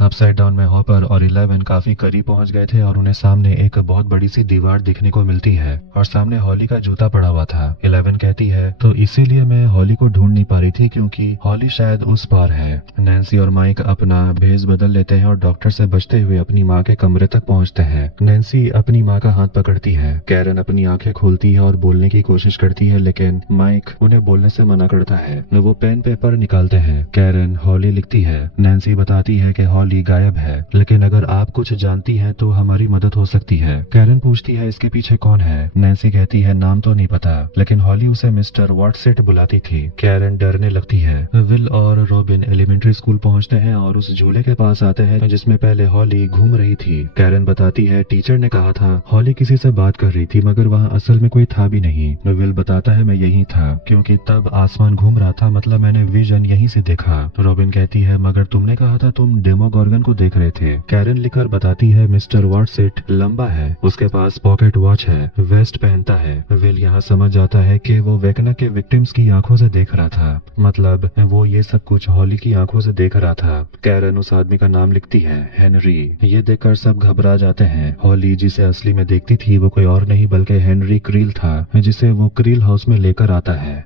अपसाइड डाउन में हॉपर और 11 काफी करीब पहुंच गए थे और उन्हें सामने एक बहुत बड़ी सी दीवार दिखने को मिलती है और सामने हॉली का जूता पड़ा हुआ था। 11 कहती है तो इसीलिए मैं हॉली को ढूंढ नहीं पा रही थी क्योंकि हॉली शायद उस पार है। नैन्सी और माइक अपना भेष बदल लेते हैं और डॉक्टर से बचते हुए अपनी माँ के कमरे तक पहुँचते हैं। नैन्सी अपनी माँ का हाथ पकड़ती है। कैरन अपनी आंखें खोलती है और बोलने की कोशिश करती है, लेकिन माइक उन्हें बोलने से मना करता है। वो पेन पेपर निकालते हैं। कैरन हॉली लिखती लगती है। नैन्सी बताती है कि हॉली गायब है, लेकिन अगर आप कुछ जानती हैं तो हमारी मदद हो सकती है। कैरन पूछती है इसके पीछे कौन है। नैन्सी कहती है नाम तो नहीं पता, लेकिन हॉली उसे मिस्टर वॉटसेट बुलाती थी। कैरन डरने लगती है। विल और रॉबिन एलिमेंट्री स्कूल पहुंचते हैं और उस झूले के पास आते हैं जिसमें पहले हॉली घूम रही थी। कैरन बताती है टीचर ने कहा था हॉली किसी से बात कर रही थी, मगर वहाँ असल में कोई था भी नहीं। विल बताता है मैं यही था, क्योंकि तब आसमान घूम रहा था, मतलब मैंने विजन यहीं से देखा। रॉबिन कहती है मगर तुमने कहा था तुम डेमोगोर्गन को देख रहे थे। कैरन लिखकर बताती है मिस्टर वॉटसेट लंबा है, उसके पास पॉकेट वॉच है, वेस्ट पहनता है। विल यहाँ समझ जाता है कि वो वेकना के विक्टिम्स की आंखों से देख रहा था, मतलब वो ये सब कुछ हॉली की आंखों से देख रहा था। कैरन उस आदमी का नाम लिखती है, हेनरी। ये देखकर सब घबरा जाते हैं। हॉली जिसे असली में देखती थी वो कोई और नहीं बल्कि हेनरी क्रील था, जिसे वो क्रील हाउस में लेकर आता है।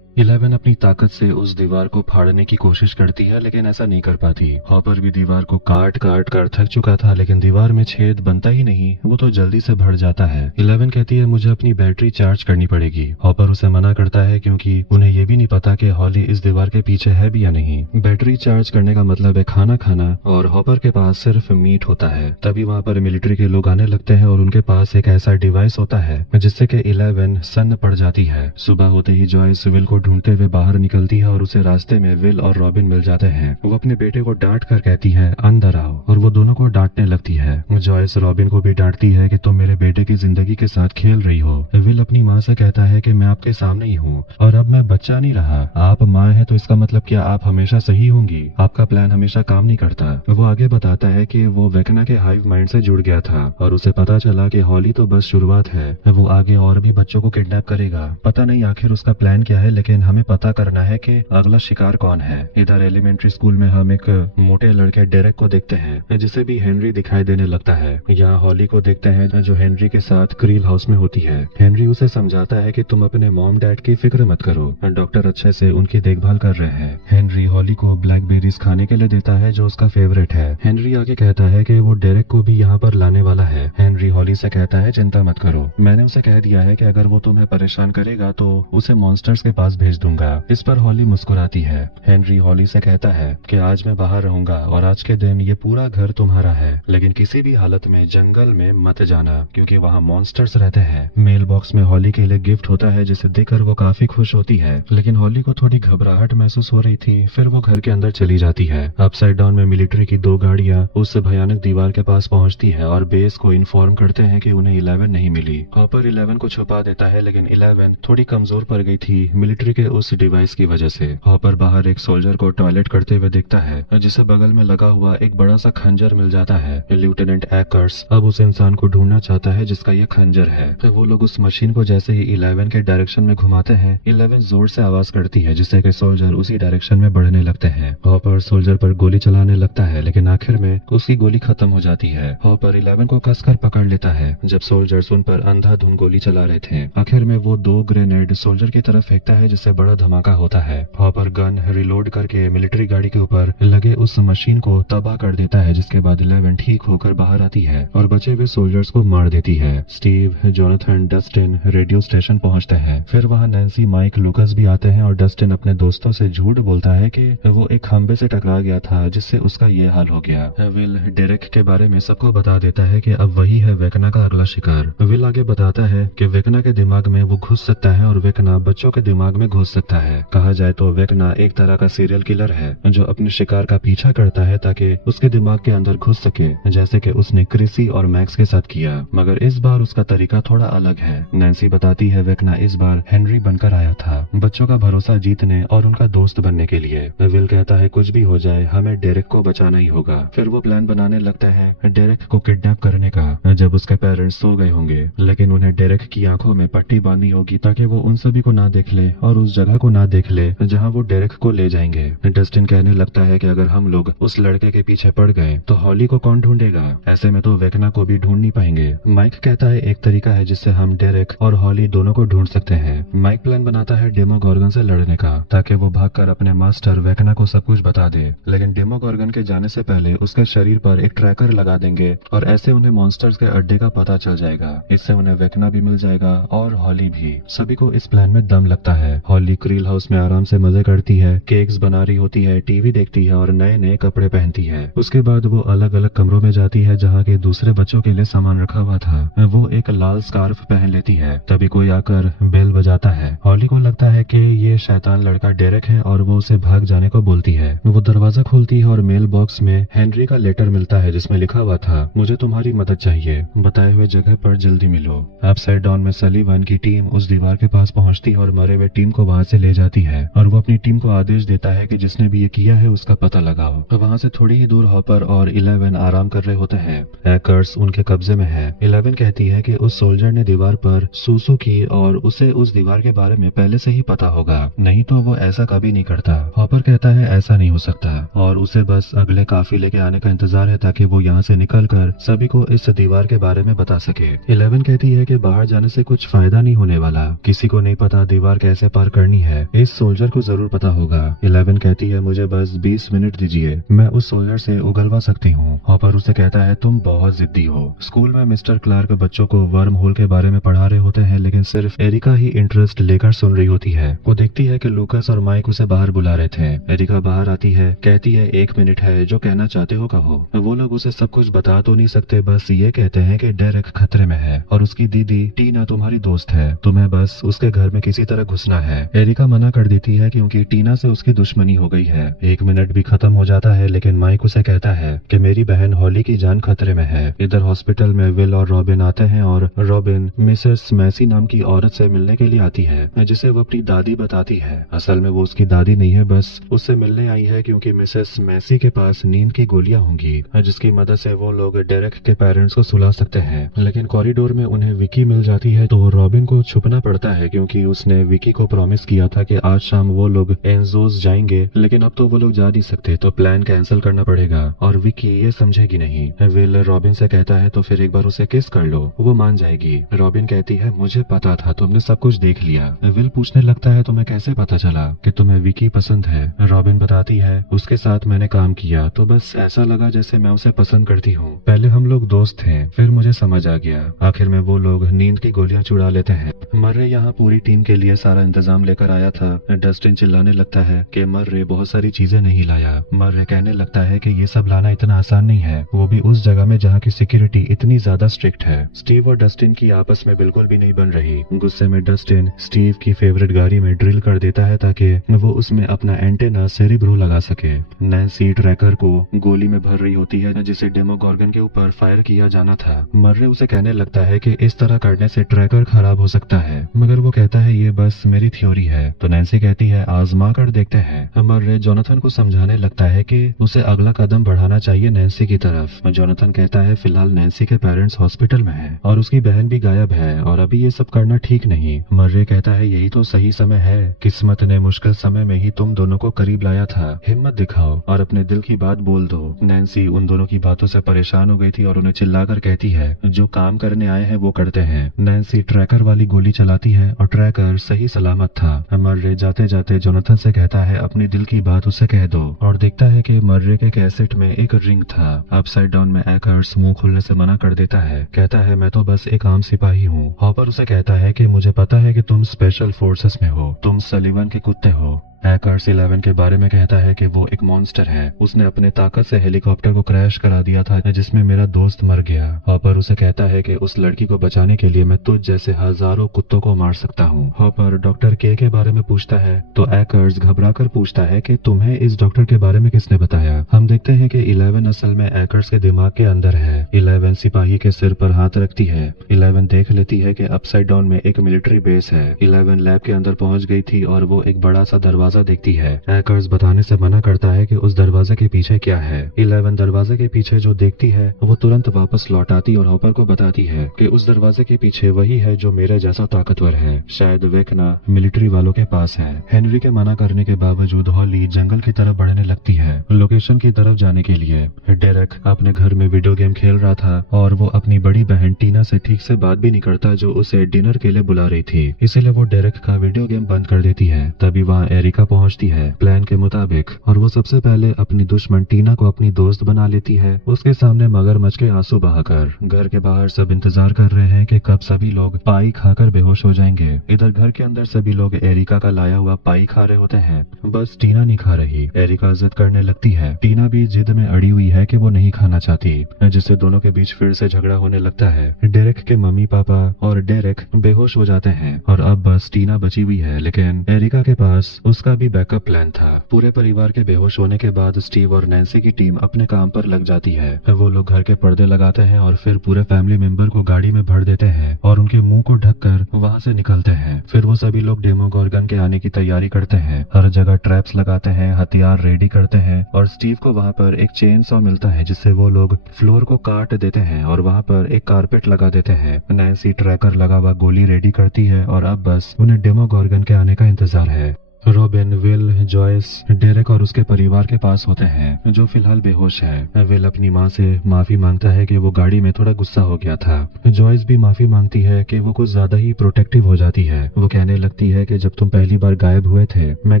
11 अपनी ताकत से उस दीवार को फाड़ने की कोशिश करती है, लेकिन ऐसा नहीं कर पाती। हॉपर भी दीवार को काट काट कर थक चुका था, लेकिन दीवार में छेद बनता ही नहीं, वो तो जल्दी से भर जाता है। 11 कहती है मुझे अपनी बैटरी चार्ज करनी पड़ेगी। हॉपर उसे मना करता है क्योंकि उन्हें ये भी नहीं पता कि हॉली इस दीवार के पीछे है भी या नहीं। बैटरी चार्ज करने का मतलब है खाना खाना, और हॉपर के पास सिर्फ मीट होता है। तभी वहाँ पर मिलिट्री के लोग आने लगते हैं और उनके पास एक ऐसा डिवाइस होता है जिससे कि 11 सन्न पड़ जाती है। सुबह होते ही जॉयस विल को ढूंढते हुए बाहर निकलती है और उसे रास्ते में विल और रॉबिन मिल जाते हैं। वो अपने बेटे को डांट कर कहती है अंदर आओ, और वो दोनों को डांटने लगती है। जॉयस रॉबिन को भी डांटती है कि तुम मेरे बेटे की जिंदगी के साथ खेल रही हो। विल अपनी माँ से कहता है कि मैं आपके सामने ही हूँ और अब मैं बच्चा नहीं रहा। आप माँ है तो इसका मतलब क्या आप हमेशा सही होंगी? आपका प्लान हमेशा काम नहीं करता। वो आगे बताता है कि वो वेकना के हाइव माइंड से जुड़ गया था और उसे पता चला कि हॉली तो बस शुरुआत है, वो आगे और भी बच्चों को किडनैप करेगा। पता नहीं आखिर उसका प्लान क्या है, लेकिन हमें पता करना है कि अगला शिकार कौन है। इधर एलिमेंट्री स्कूल में हम एक मोटे लड़के डेरेक को देखते हैं, जिसे भी हेनरी दिखाई देने लगता है। यहाँ हॉली को देखते हैं जो हेनरी के साथ क्रील हाउस में होती है। हेनरी उसे समझाता है कि तुम अपने मॉम डैड की फिक्र मत करो, डॉक्टर अच्छे से उनकी देखभाल कर रहे हैं। हेनरी हॉली को ब्लैकबेरीज खाने के लिए देता है जो उसका फेवरेट है। हेनरी आगे कहता है कि वो डेरेक को भी यहाँ पर लाने वाला है। हेनरी हॉली से कहता है चिंता मत करो, मैंने उसे कह दिया है कि अगर वो तुम्हें परेशान करेगा तो उसे मॉन्स्टर्स के पास भेज दूंगा। इस पर हॉली मुस्कुराती है। हेनरी हॉली से कहता है कि आज मैं बाहर रहूंगा और आज के दिन ये पूरा घर तुम्हारा है, लेकिन किसी भी हालत में जंगल में मत जाना क्योंकि वहाँ मॉन्स्टर्स रहते हैं। मेल बॉक्स में हॉली के लिए गिफ्ट होता है जिसे देखकर वो काफी खुश होती है, लेकिन हॉली को थोड़ी घबराहट महसूस हो रही थी। फिर वो घर के अंदर चली जाती है। अपसाइड डाउन में मिलिट्री की 2 गाड़ियां उस भयानक दीवार के पास पहुंचती है और बेस को इन्फॉर्म करते हैं कि उन्हें 11 नहीं मिली। हॉपर 11 को छुपा देता है, लेकिन 11 थोड़ी कमजोर पड़ गई थी मिलिट्री के उस डिवाइस की वजह से। हॉपर बाहर एक सोल्जर को टॉयलेट करते हुए देखता है, जिसे बगल में लगा हुआ एक बड़ा सा खंजर मिल जाता है। लेफ्टिनेंट एकर्स अब उस इंसान को ढूंढना चाहता है जिसका ये खंजर है। तो वो लोग उस मशीन को जैसे ही 11 के डायरेक्शन में घुमाते हैं, 11 जोर से आवाज करती है जिससे कि सोल्जर उसी डायरेक्शन में बढ़ने लगते हैं। हॉपर सोल्जर पर गोली चलाने लगता है, लेकिन आखिर में उसकी गोली खत्म हो जाती है। हॉपर 11 को कसकर पकड़ लेता है जब सोल्जर्स उन पर अंधाधुंध गोली चला रहे थे। आखिर में वो 2 ग्रेनेड सोल्जर की तरफ फेंकता है जिससे बड़ा धमाका होता है। हॉपर गन रिलोड करके मिलिट्री गाड़ी के ऊपर लगे उस मशीन को तबाह कर देता है, जिसके बाद 11 ठीक होकर बाहर आती है और बचे हुए सोल्जर्स को मार देती है। Steve, Jonathan, Dustin radio station पहुंचते हैं। फिर वहां नैन्सी, माइक, लुकस भी आते हैं और डस्टिन अपने दोस्तों से झूठ बोलता है कि वो एक खंबे से टकरा गया था जिससे उसका ये हाल हो गया। विल डेरेक के बारे में सबको बता देता है कि अब वही है वेकना का अगला शिकार। विल आगे बताता है कि वेकना के दिमाग में वो घुस सकता है और वेकना बच्चों के दिमाग में घुस सकता है। कहा जाए तो वेकना एक तरह का सीरियल किलर है जो अपने शिकार का पीछा करता है ताकि उसके दिमाग के अंदर घुस सके, जैसे कि उसने क्रिसी और मैक्स के साथ किया। मगर इस बार उसका तरीका थोड़ा अलग है। नैन्सी बताती है वेकना इस बार हेनरी बनकर आया था, बच्चों का भरोसा जीतने और उनका दोस्त बनने के लिए। विल कहता है कुछ भी हो जाए हमें डेरेक को बचाना ही होगा। फिर वो प्लान बनाने लगता है डेरेक को किडनैप करने का जब उसके पेरेंट्स सो गए होंगे, लेकिन उन्हें डेरेक की आंखों में पट्टी बांधनी होगी ताकि वो उन सभी को ना देख ले और उस जगह को ना देख ले जहाँ वो डेरेक को ले जाएंगे। डस्टिन कहने लगता है कि अगर हम लोग उस लड़के के पीछे पड़ गए तो हॉली को कौन ढूंढेगा? ऐसे में तो वेकना को भी ढूंढ नहीं पाएंगे। माइक कहता है एक तरीका है जिससे हम डेरेक और हॉली दोनों को ढूंढ सकते हैं। माइक प्लान बनाता है डेमोगोर्गन से लड़ने का ताकि वो भागकर अपने मास्टर वेकना को सब कुछ बता दे, लेकिन डेमोगोर्गन के जाने से पहले उसके शरीर पर एक ट्रैकर लगा देंगे और ऐसे उन्हें मॉन्स्टर्स के अड्डे का पता चल जाएगा। इससे उन्हें वेकना भी मिल जाएगा और हॉली भी। सभी को इस प्लान में दम लगता है हॉली क्रील हाउस में आराम से मजे करती है, केक्स बना रही होती है, टीवी देखती है और नए नए कपड़े पहनती है। उसके बाद वो अलग अलग कमरों में जाती है जहाँ के दूसरे बच्चों के लिए सामान रखा हुआ था। वो एक लाल स्कार्फ पहन लेती है। तभी कोई आकर बेल बजाता है। हॉली को लगता है कि ये शैतान लड़का डेरेक है और वो उसे भाग जाने को बोलती है। वो दरवाजा खोलती है और मेल बॉक्स में हेनरी का लेटर मिलता है जिसमें लिखा हुआ था, मुझे तुम्हारी मदद चाहिए, बताए हुए जगह पर जल्दी मिलो। अपसाइड डाउन में सलीवन की टीम उस दीवार के पास पहुंचती है और मरे हुए टीम को वहां से ले जाती है और वो अपनी टीम को आदेश देता है कि जिसने भी ये किया है उसका पता लगाओ। तो वहां से थोड़ी ही दूर हॉपर और 11 आराम कर रहे होते हैं। हैकर्स उनके कब्जे में है। 11 कहती है कि उस सोल्जर ने दीवार पर सूसू की और उसे उस दीवार के बारे में पहले से ही पता होगा, नहीं तो वो ऐसा कभी नहीं करता। हॉपर कहता है ऐसा नहीं हो सकता और उसे बस अगले काफिले के आने का इंतजार है ताकि वो यहाँ से निकलकर सभी को इस दीवार के बारे में बता सके। 11 कहती है कि बाहर जाने से कुछ फायदा नहीं होने वाला, किसी को नहीं पता दीवार कैसे पार करनी है, इस सोल्जर को जरूर पता होगा। 11 कहती है मुझे बस 20 मिनट दीजिए, मैं उस सोल्जर से उगलवा सकती हूँ। हॉपर उसे कहता है तुम बहुत जिद्दी हो। स्कूल में मिस्टर क्लार्क बच्चों को वर्म होल के बारे में पढ़ा रहे होते हैं लेकिन सिर्फ एरिका ही इंटरेस्ट लेकर सुन रही होती है। वो देखती है कि लूकस और माइक उसे बाहर बुला रहे थे। एरिका बाहर आती है, कहती है 1 मिनट है, जो कहना चाहते हो कहो। वो लोग उसे सब कुछ बता तो नहीं सकते, बस ये कहते हैं कि डेरेक खतरे में है और उसकी दीदी टीना तुम्हारी दोस्त है, तुम्हें बस उसके घर में किसी तरह घुसना है। एरिका मना कर देती है क्योंकि टीना से उसकी दुश्मनी हो गई है। 1 मिनट भी खत्म हो जाता है लेकिन माइक उसे कहता है कि मेरी बहन हॉली की जान खतरे में है। इधर हॉस्पिटल में विल और रॉबिन आते हैं और रॉबिन मिसेस मैसी नाम की औरत से मिलने के लिए आती है जिसे वो अपनी दादी बताती है। असल में वो उसकी दादी नहीं है, बस उससे मिलने आई है क्योंकि मिसेस मैसी के पास नींद की गोलियां होंगी जिसकी मदद से वो लोग डेरेक के पेरेंट्स को सुला सकते हैं। लेकिन कॉरिडोर में उन्हें विकी मिल जाती है तो रॉबिन को छुपना पड़ता है क्योंकि उसने विकी को प्रॉमिस किया था कि आज शाम वो लोग एंजोस जाएंगे, लेकिन अब तो वो लोग जा नहीं सकते तो प्लान कैंसिल करना पड़ेगा और विकी ये समझेगी नहीं। विल रॉबिन से कहता है तो फिर एक बार उसे किस कर लो, वो मान जाएगी। रॉबिन कहती है मुझे पता था, तुमने सब कुछ देख लिया। विल पूछने लगता है तुम्हें कैसे पता चला कि तुम्हें विकी पसंद है। रॉबिन बताती है उसके साथ मैंने काम किया तो बस ऐसा लगा जैसे मैं उसे पसंद करती हूँ। पहले हम लोग दोस्त थे, फिर मुझे समझ आ गया। आखिर में वो लोग नींद की गोलियां चुरा लेते हैं। मर्रे यहाँ पूरी टीम के लिए सारा इंतजाम लेकर आया था। डस्टिन चिल्लाने लगता है कि मर्रे बहुत सारी चीजें नहीं लाया। मर्रे कहने लगता है कि ये सब लाना इतना आसान नहीं है, वो भी उस जगह में जहाँ की सिक्योरिटी इतनी ज्यादा स्ट्रिक्ट है। स्टीव और डस्टिन की आपस में बिल्कुल भी नहीं बन रही। गुस्से में डस्टिन स्टीव की फेवरेट गाड़ी में ड्रिल कर देता है ताकि वो उसमें अपना एंटेना सेरिब्रो लगा सके। नैन्सी ट्रैकर को गोली में भर रही होती है जिसे डेमोगॉर्गन के ऊपर फायर किया जाना था। मर्रे उसे कहने लगता है कि इस तरह करने से ट्रैकर खराब हो सकता है, मगर वो कहता है ये बस मेरी थ्योरी है। तो नैन्सी कहती है आजमा कर देखते हैं। मर्रे जोनाथन को समझाने लगता है कि उसे अगला कदम बढ़ाना चाहिए नैन्सी की तरफ। जोनाथन कहता है फिलहाल नैन्सी के पेरेंट्स हॉस्पिटल में हैं और उसकी बहन भी गायब है और अभी ये सब करना ठीक नहीं। मर्रे कहता है यही तो सही समय है, किस्मत ने मुश्किल समय में ही तुम दोनों को करीब लाया था, हिम्मत दिखाओ और अपने दिल की बात बोल दो। नैन्सी उन दोनों की बातों से परेशान हो गई थी और उन्हें चिल्लाकर कहती है जो काम करने आए हैं वो करते हैं। नैन्सी ट्रैकर वाली गोली चलाती है और ट्रैकर सही सलामत था। मर्रे जाते जाते जोनाथन से कहता है अपनी दिल की बात उसे कह दो और देखता है कि मर्रे के कैसेट में एक रिंग था। अपसाइड डाउन में एकर्स मुंह खोलने से मना कर देता है, कहता है मैं तो बस एक आम सिपाही हूँ। हॉपर उसे कहता है कि मुझे पता है कि तुम स्पेशल फोर्सेस में हो, तुम सलीवन के कुत्ते हो। हैकर्स 11 के बारे में कहता है कि वो एक मॉन्स्टर है, उसने अपने ताकत से हेलीकॉप्टर को क्रैश करा दिया था जिसमें मेरा दोस्त मर गया। हॉपर उसे कहता है कि उस लड़की को बचाने के लिए मैं तुझ जैसे हजारों कुत्तों को मार सकता हूँ। हॉपर डॉक्टर के बारे में पूछता है तो हैकर्स घबराकर पूछता है कि तुम्हें इस डॉक्टर के बारे में किसने बताया। हम देखते हैं कि 11 असल में हैकर्स के दिमाग के अंदर है। 11 सिपाही के सिर पर हाथ रखती है। 11 देख लेती है कि अपसाइड डाउन में एक मिलिट्री बेस है। 11 लैब के अंदर पहुंच गई थी और वो एक बड़ा सा दरवाजा देखती है। हैकर्स बताने से मना करता है कि उस दरवाजे के पीछे क्या है। 11 दरवाजे के पीछे जो देखती है वो तुरंत वापस लौट आती और हॉपर को बताती है कि उस दरवाजे के पीछे वही है जो मेरे जैसा ताकतवर है, शायद वेकना मिलिट्री वालों के पास है। हेनरी के मना करने के बावजूद हॉली जंगल की तरफ बढ़ने लगती है लोकेशन की तरफ जाने के लिए। डेरेक अपने घर में वीडियो गेम खेल रहा था और वो अपनी बड़ी बहन टीना से ठीक से बात भी नहीं करता जो उसे डिनर के लिए बुला रही थी, इसलिए वो डेरेक का वीडियो गेम बंद कर देती है। तभी वहाँ एरिका एरिका पहुंचती है प्लान के मुताबिक और वो सबसे पहले अपनी दुश्मन टीना को अपनी दोस्त बना लेती है, उसके सामने मगरमच्छ के आंसू बहाकर। घर के बाहर सब इंतजार कर रहे हैं कि कब सभी लोग पाई खाकर बेहोश हो जाएंगे। इधर घर के अंदर सभी लोग एरिका का लाया हुआ पाई खा रहे होते हैं, बस टीना नहीं खा रही। एरिका जिद करने लगती है, टीना भी जिद में अड़ी हुई है कि वो नहीं खाना चाहती, जिससे दोनों के बीच फिर से झगड़ा होने लगता है। डेरेक के मम्मी पापा और डेरेक बेहोश हो जाते हैं और अब बस टीना बची हुई है, लेकिन एरिका के पास उसका भी बैकअप प्लान था। पूरे परिवार के बेहोश होने के बाद स्टीव और नैन्सी की टीम अपने काम पर लग जाती है। वो लोग घर के पर्दे लगाते हैं और फिर पूरे फैमिली मेंबर को गाड़ी में भर देते हैं और उनके मुंह को ढककर वहां से निकलते हैं। फिर वो सभी लोग डेमोगोर्गन के आने की तैयारी करते हैं, हर जगह ट्रैप्स लगाते हैं, हथियार रेडी करते हैं और स्टीव को वहां पर एक चेन सॉ मिलता है, जिससे वो लोग फ्लोर को काट देते हैं और वहां पर एक कारपेट लगा देते हैं। नैन्सी ट्रैकर लगा हुआ गोली रेडी करती है और अब बस उन्हें डेमोगोर्गन के आने का इंतजार है। रॉबिन, विल, जॉयस, डेरेक और उसके परिवार के पास होते हैं, जो फिलहाल बेहोश है। विल अपनी माँ से माफी मांगता है कि वो गाड़ी में थोड़ा गुस्सा हो गया था। जॉयस भी माफी मांगती है कि वो कुछ ज्यादा ही प्रोटेक्टिव हो जाती है। वो कहने लगती है कि जब तुम पहली बार गायब हुए थे, मैं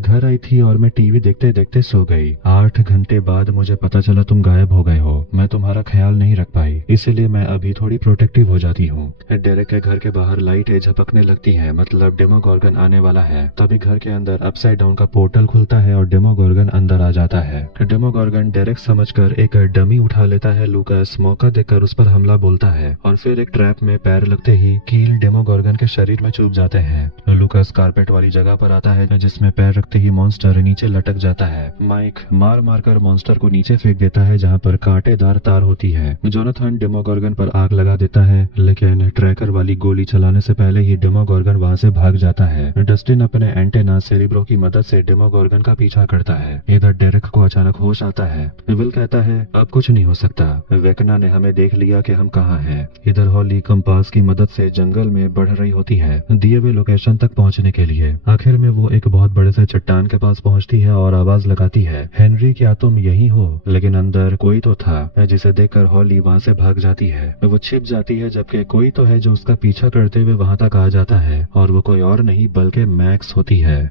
घर आई थी और मैं टीवी देखते देखते सो गई। 8 घंटे बाद मुझे पता चला तुम गायब हो गए हो। मैं तुम्हारा ख्याल नहीं रख पाई, इसीलिए मैं अभी थोड़ी प्रोटेक्टिव हो जाती हूँ। डेरेक के घर के बाहर लाइटें झपकने लगती है, मतलब डेमोगोर्गन आने वाला है। तभी घर के अंदर अपसाइड डाउन का पोर्टल खुलता है और डेमोगोर्गन अंदर आ जाता है। डेमोगोर्गन डायरेक्ट समझकर एक डमी उठा लेता है। लूकास मौका देकर उस पर हमला बोलता है और फिर एक ट्रैप में पैर लगते ही कील डेमोगोर्गन के शरीर में चुभ जाते हैं। लूकास कारपेट वाली जगह पर आता है, जिसमें पैर रखते ही मॉन्स्टर नीचे लटक जाता है। माइक मार मारकर मॉन्स्टर को नीचे फेंक देता है, जहाँ पर कांटेदार तार होती है। जोनाथन डेमोगोर्गन पर आग लगा देता है, लेकिन ट्रैकर वाली गोली चलाने से पहले ही डेमोगोर्गन वहाँ से भाग जाता है। डस्टिन अपने एंटेना सेरिब्रो की मदद से डेमोगोर्गन का पीछा करता है। इधर डेरेक को अचानक होश आता है। विल कहता है अब कुछ नहीं हो सकता, वेकना ने हमें देख लिया कि हम कहाँ हैं। इधर हॉली कंपास की मदद से जंगल में बढ़ रही होती है दिए हुए लोकेशन तक पहुँचने के लिए। आखिर में वो एक बहुत बड़े से चट्टान के पास पहुँचती है और आवाज लगाती है, हेनरी क्या तुम यही हो? लेकिन अंदर कोई तो था, जिसे देखकर हॉली वहाँ से भाग जाती है। वो छिप जाती है, जबकि कोई तो है जो उसका पीछा करते हुए वहाँ तक आ जाता है और वो कोई और नहीं बल्कि मैक्स होती है।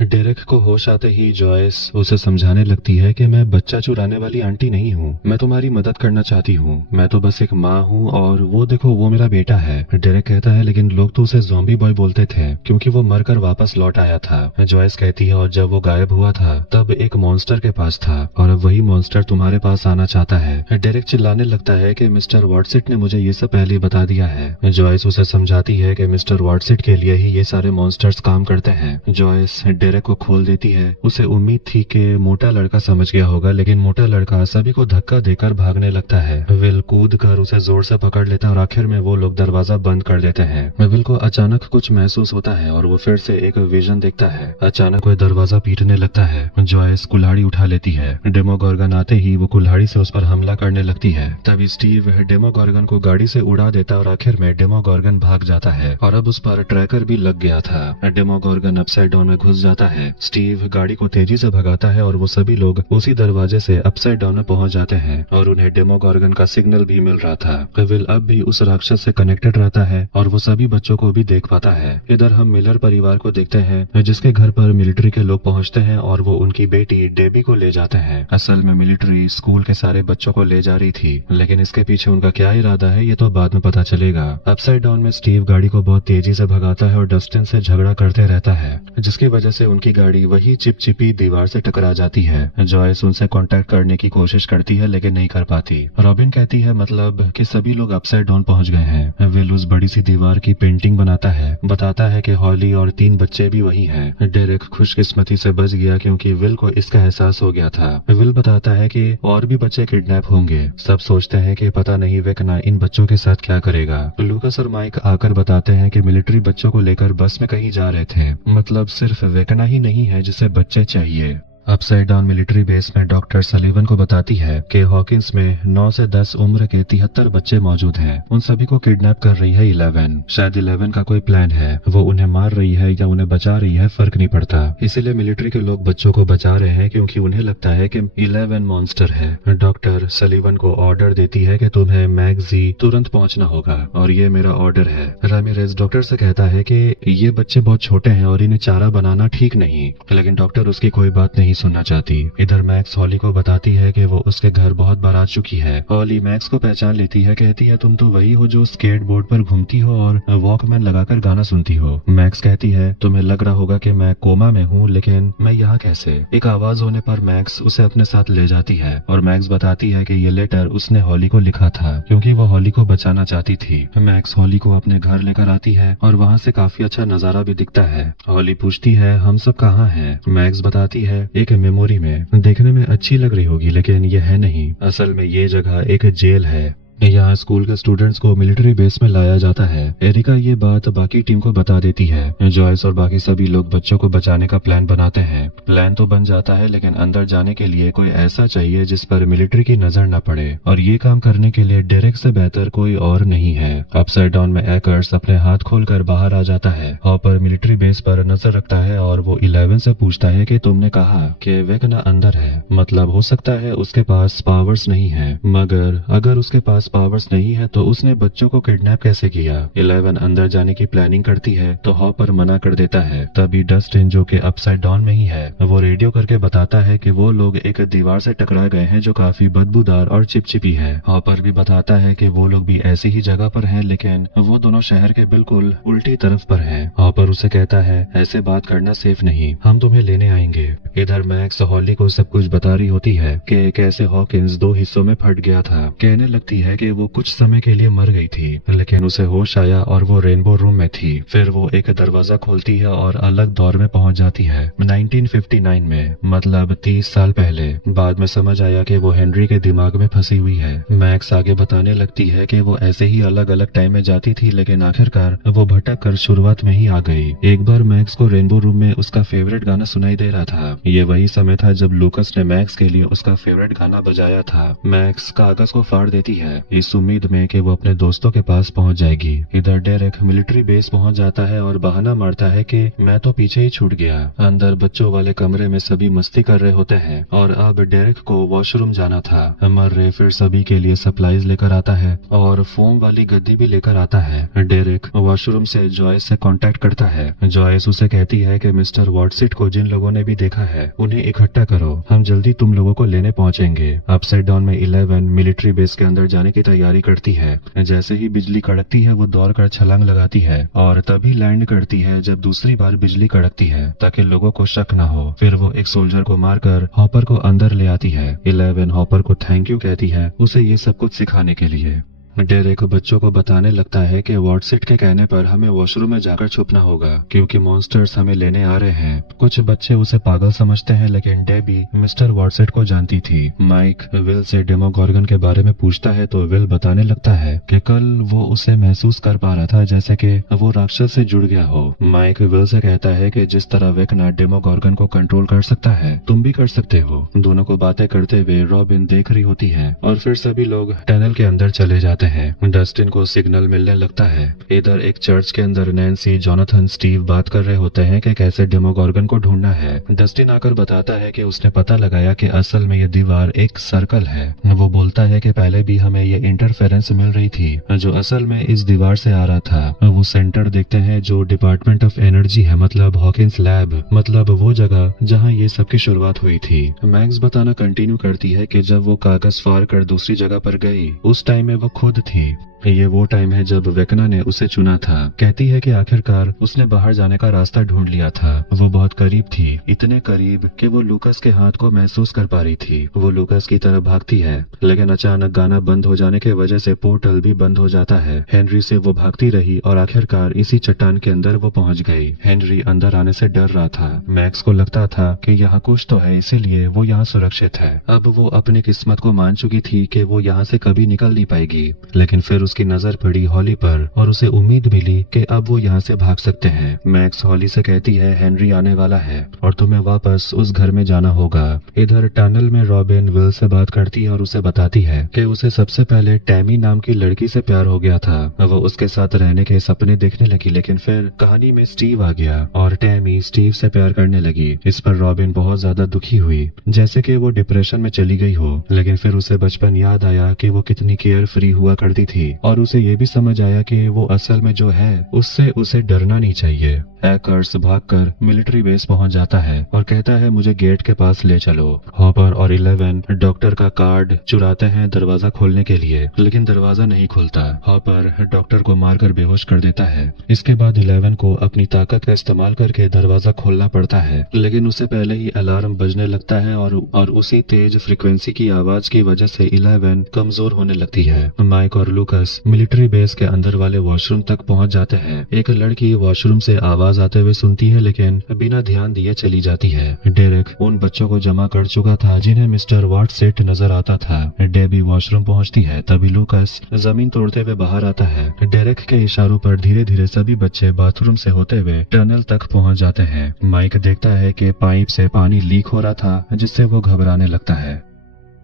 डेरेक को होश आते ही जॉयस उसे समझाने लगती है कि मैं बच्चा चुराने वाली आंटी नहीं हूँ, मैं तुम्हारी मदद करना चाहती हूँ, मैं तो बस एक माँ हूँ और वो देखो वो मेरा बेटा है। डेरेक कहता है लेकिन लोग तो उसे ज़ॉम्बी बॉय बोलते थे क्योंकि वो मरकर वापस लौट आया था। जॉयस कहती है और जब वो गायब हुआ था तब एक मॉन्स्टर के पास था और अब वही मॉन्स्टर तुम्हारे पास आना चाहता है। डेरेक चिल्लाने लगता है कि मिस्टर वॉटसिट ने मुझे ये सब पहले बता दिया है। जॉयस उसे समझाती है कि मिस्टर वॉटसिट के लिए ही ये सारे मॉन्स्टर्स काम करते हैं। जॉयस डेरेक को खोल देती है। उसे उम्मीद थी कि मोटा लड़का समझ गया होगा, लेकिन मोटा लड़का सभी को धक्का देकर भागने लगता है। विल कूद कर उसे जोर से पकड़ लेता है और आखिर में वो लोग दरवाजा बंद कर देते हैं। विल को अचानक कुछ महसूस होता है और वो फिर से एक विजन देखता है। अचानक वह दरवाजा पीटने लगता है। जॉयस कुल्हाड़ी उठा लेती है। डेमोगोर्गन आते ही वो कुल्हाड़ी से उस पर हमला करने लगती है। तभी स्टीव डेमोगोर्गन को गाड़ी से उड़ा देता और आखिर में डेमोगोर्गन भाग जाता है और अब उस पर ट्रैकर भी लग गया था। डेमोगोर्गन अपसाइड डाउन में घुस जाता है। स्टीव गाड़ी को तेजी से भगाता है और वो सभी लोग उसी दरवाजे से अपसाइड डाउन में पहुंच जाते हैं और उन्हें डेमोगोर्गन का सिग्नल भी मिल रहा था। विल अब भी उस राक्षस से कनेक्टेड रहता है और वो सभी बच्चों को भी देख पाता है। इधर हम मिलर परिवार को देखते हैं, जिसके घर पर मिलिट्री के लोग पहुंचते हैं और वो उनकी बेटी डेबी को ले जाते हैं। असल में मिलिट्री स्कूल के सारे बच्चों को ले जा रही थी, लेकिन इसके पीछे उनका क्या इरादा है ये तो बाद में पता चलेगा। अपसाइड डाउन में स्टीव गाड़ी को बहुत तेजी से भगाता है और डस्टिन से झगड़ा करते रहता है, जिसकी वजह से उनकी गाड़ी वही चिपचिपी दीवार से टकरा जाती है। जॉयस उनसे कांटेक्ट करने की कोशिश करती है लेकिन नहीं कर पाती। रॉबिन कहती है मतलब कि सभी लोग अपसाइड डाउन पहुंच गए हैं। विल उस बड़ी सी दीवार की पेंटिंग बनाता है, बताता है कि हॉली और 3 बच्चे भी वही हैं। डेरेक खुशकिस्मती से बच गया क्योंकि विल को इसका एहसास हो गया था। विल बताता है कि और भी बच्चे किडनैप होंगे। सब सोचते हैं कि पता नहीं वेकना इन बच्चों के साथ क्या करेगा। लूकास और माइक आकर बताते हैं कि मिलिट्री बच्चों को लेकर बस में कहीं जा रहे थे, मतलब सिर्फ वेकना ही नहीं है जिसे बच्चे चाहिए। अपसाइड डाउन मिलिट्री बेस में डॉक्टर सलीवन को बताती है कि हॉकिंस में 9 से 10 उम्र के 73 बच्चे मौजूद हैं। उन सभी को किडनैप कर रही है 11। शायद 11 का कोई प्लान है, वो उन्हें मार रही है या उन्हें बचा रही है, फर्क नहीं पड़ता। इसीलिए मिलिट्री के लोग बच्चों को बचा रहे हैं क्योंकि उन्हें लगता है कि 11 मॉन्स्टर है। डॉक्टर सलीवन को ऑर्डर देती है कि तुम्हें मैगजी तुरंत पहुंचना होगा और ये मेरा ऑर्डर है। रामिरेज डॉक्टर से कहता है कि ये बच्चे बहुत छोटे हैं और इन्हें चारा बनाना ठीक नहीं, लेकिन डॉक्टर उसकी कोई बात नहीं सुनना चाहती। इधर मैक्स हॉली को बताती है कि वो उसके घर बहुत बार आ चुकी है। हॉली मैक्स को पहचान लेती है, कहती है तुम तो वही हो जो स्केट बोर्ड पर घूमती हो और वॉकमैन लगाकर गाना सुनती हो। मैक्स कहती है तुम्हें लग रहा होगा कि मैं कोमा में हूँ, लेकिन मैं यहाँ कैसे? एक आवाज होने पर मैक्स उसे अपने साथ ले जाती है और मैक्स बताती है कि ये लेटर उसने हॉली को लिखा था क्योंकि वो हॉली को बचाना चाहती थी। मैक्स हॉली को अपने घर लेकर आती है और वहाँ से काफी अच्छा नजारा भी दिखता है। हॉली पूछती है हम सब कहाँ हैं? मैक्स बताती है एक मेमोरी में। देखने में अच्छी लग रही होगी लेकिन ये है नहीं, असल में ये जगह एक जेल है। यहाँ स्कूल के स्टूडेंट्स को मिलिट्री बेस में लाया जाता है। एरिका ये बात बाकी टीम को बता देती है। जॉयस और बाकी सभी लोग बच्चों को बचाने का प्लान बनाते हैं। प्लान तो बन जाता है लेकिन अंदर जाने के लिए कोई ऐसा चाहिए जिस पर मिलिट्री की नजर न पड़े और ये काम करने के लिए डेरेक से बेहतर कोई और नहीं है। अपसाइड डाउन में एकर्स अपने हाथ खोलकर बाहर आ जाता है। हॉपर मिलिट्री बेस पर नजर रखता है और वो 11 से पूछता है कि तुमने कहा कि वेकना अंदर है, मतलब हो सकता है उसके पास पावर्स नहीं है, मगर अगर उसके पास पावर्स नहीं है तो उसने बच्चों को किडनैप कैसे किया? 11 अंदर जाने की प्लानिंग करती है तो हॉपर मना कर देता है। तभी डस्टिन जो कि अपसाइड डाउन में ही है वो रेडियो करके बताता है कि वो लोग एक दीवार से टकरा गए हैं जो काफी बदबूदार और चिपचिपी है। हॉपर भी बताता है कि वो लोग भी ऐसी ही जगह पर हैं लेकिन वो दोनों शहर के बिल्कुल उल्टी तरफ पर हैं। हॉपर उसे कहता है ऐसे बात करना सेफ नहीं, हम तुम्हें लेने आएंगे। इधर मैक्स हॉली को सब कुछ बता रही होती है कि कैसे हॉकिंस 2 हिस्सों में फट गया था। कहने लगती है कि वो कुछ समय के लिए मर गई थी लेकिन उसे होश आया और वो रेनबो रूम में थी। फिर वो एक दरवाजा खोलती है और अलग दौर में पहुंच जाती है 1959 में, मतलब 30 साल पहले। बाद में समझ आया कि वो हेनरी के दिमाग में फंसी हुई है। मैक्स आगे बताने लगती है कि वो ऐसे ही अलग अलग टाइम में जाती थी लेकिन आखिरकार वो भटक कर शुरुआत में ही आ गई। एक बार मैक्स को रेनबो रूम में उसका फेवरेट गाना सुनाई दे रहा था। ये वही समय था जब लूकस ने मैक्स के लिए उसका फेवरेट गाना बजाया था। मैक्स कागज को फाड़ देती है इस उम्मीद में कि वो अपने दोस्तों के पास पहुंच जाएगी। इधर डेरेक मिलिट्री बेस पहुंच जाता है और बहाना मारता है कि मैं तो पीछे ही छूट गया। अंदर बच्चों वाले कमरे में सभी मस्ती कर रहे होते हैं और अब डेरेक को वॉशरूम जाना था। मर्रे फिर सभी के लिए सप्लाईज लेकर आता है और फोम वाली गद्दी भी लेकर आता है। डेरेक वॉशरूम से जॉयस से कांटेक्ट करता है। जॉयस उसे कहती है कि मिस्टर वॉटसिट को जिन लोगों ने भी देखा है उन्हें इकट्ठा करो, हम जल्दी तुम लोगों को लेने पहुंचेंगे। अपसाइड डाउन में 11 मिलिट्री बेस के अंदर जाने की तैयारी करती है। जैसे ही बिजली कड़कती है वो दौड़ कर छलांग लगाती है और तभी लैंड करती है जब दूसरी बार बिजली कड़कती है ताकि लोगों को शक न हो। फिर वो एक सोल्जर को मारकर हॉपर को अंदर ले आती है। 11 हॉपर को थैंक यू कहती है उसे ये सब कुछ सिखाने के लिए। डेरेक बच्चों को बताने लगता है कि वॉटसिट के कहने पर हमें वॉशरूम में जाकर छुपना होगा क्योंकि मॉन्स्टर्स हमें लेने आ रहे हैं। कुछ बच्चे उसे पागल समझते हैं लेकिन डेबी मिस्टर वॉटसिट को जानती थी। माइक विल से डेमोगॉर्गन के बारे में पूछता है तो विल बताने लगता है कि कल वो उसे महसूस कर पा रहा था जैसे कि वो राक्षस से जुड़ गया हो। माइक विल से कहता है कि जिस तरह वेकना डेमोगॉर्गन को कंट्रोल कर सकता है तुम भी कर सकते हो। दोनों को बातें करते हुए रॉबिन देख रही होती है और फिर सभी लोग टनल के अंदर चले जाते हैं। डस्टिन को सिग्नल मिलने लगता है। इधर एक चर्च के अंदर नैन्सी, जोनाथन, स्टीव बात कर रहे होते हैं कि कैसे डेमोगॉर्गन को ढूंढना है। डस्टिन आकर बताता है कि उसने पता लगाया कि असल में ये दीवार एक सर्कल है। वो बोलता है कि पहले भी हमें ये इंटरफेरेंस मिल रही थी जो असल में इस दीवार से आ रहा था। वो सेंटर देखते हैं जो डिपार्टमेंट ऑफ एनर्जी है, मतलब हॉकिंस लैब, मतलब वो जगह जहाँ ये सब की शुरुआत हुई थी। मैक्स बताना कंटिन्यू करती है कि जब वो कागज फाड़ कर दूसरी जगह पर गई उस टाइम में वो खुद थी। ये वो टाइम है जब वेकना ने उसे चुना था। कहती है कि आखिरकार उसने बाहर जाने का रास्ता ढूंढ लिया था। वो बहुत करीब थी, इतने करीब कि वो लूकस के हाथ को महसूस कर पा रही थी। वो लूकस की तरफ भागती है लेकिन अचानक गाना बंद हो जाने की वजह से पोर्टल भी बंद हो जाता है। हेनरी से वो भागती रही और आखिरकार इसी चट्टान के अंदर वो पहुंच गई। हेनरी अंदर आने से डर रहा था। मैक्स को लगता था कि यहाँ कुछ तो है इसीलिए वो यहाँ सुरक्षित है। अब वो अपनी किस्मत को मान चुकी थी कि वो यहाँ से कभी निकल नहीं पाएगी, लेकिन फिर उसकी नजर पड़ी हॉली पर और उसे उम्मीद मिली कि अब वो यहाँ से भाग सकते हैं। मैक्स हॉली से कहती है हेनरी आने वाला है और तुम्हें वापस उस घर में जाना होगा। इधर टनल में रॉबिन विल से बात करती है और उसे बताती है कि उसे सबसे पहले टैमी नाम की लड़की से प्यार हो गया था। वो उसके साथ रहने के सपने देखने लगी, लेकिन फिर कहानी में स्टीव आ गया और टैमी स्टीव से प्यार करने लगी। इस पर रॉबिन बहुत ज्यादा दुखी हुई, जैसे कि वो डिप्रेशन में चली गई हो। लेकिन फिर उसे बचपन याद आया कि वो कितनी केयर फ्री हुआ करती थी और उसे ये भी समझ आया कि वो असल में जो है उससे उसे डरना नहीं चाहिए। हैकर्स भागकर मिलिट्री बेस पहुंच जाता है और कहता है मुझे गेट के पास ले चलो। हॉपर और 11 डॉक्टर का कार्ड चुराते हैं दरवाजा खोलने के लिए, लेकिन दरवाजा नहीं खुलता। हॉपर डॉक्टर को मारकर बेहोश कर देता है। इसके बाद 11 को अपनी ताकत का इस्तेमाल करके दरवाजा खोलना पड़ता है, लेकिन उससे पहले ही अलार्म बजने लगता है और उसी तेज फ्रीक्वेंसी की आवाज की वजह से 11 कमजोर होने लगती है। माइक और लूकस मिलिट्री बेस के अंदर वाले वॉशरूम तक पहुंच जाते हैं। एक लड़की वॉशरूम से आवाज आते हुए सुनती है, लेकिन बिना ध्यान दिए चली जाती है। डेरेक उन बच्चों को जमा कर चुका था जिन्हें मिस्टर वाट सेट नजर आता था। डेबी वॉशरूम पहुंचती है, तभी लूकस जमीन तोड़ते हुए बाहर आता है। डेरेक के इशारों पर धीरे धीरे सभी बच्चे बाथरूम से होते हुए टनल तक पहुंच जाते हैं। माइक देखता है कि पाइप से पानी लीक हो रहा था, जिससे वो घबराने लगता है।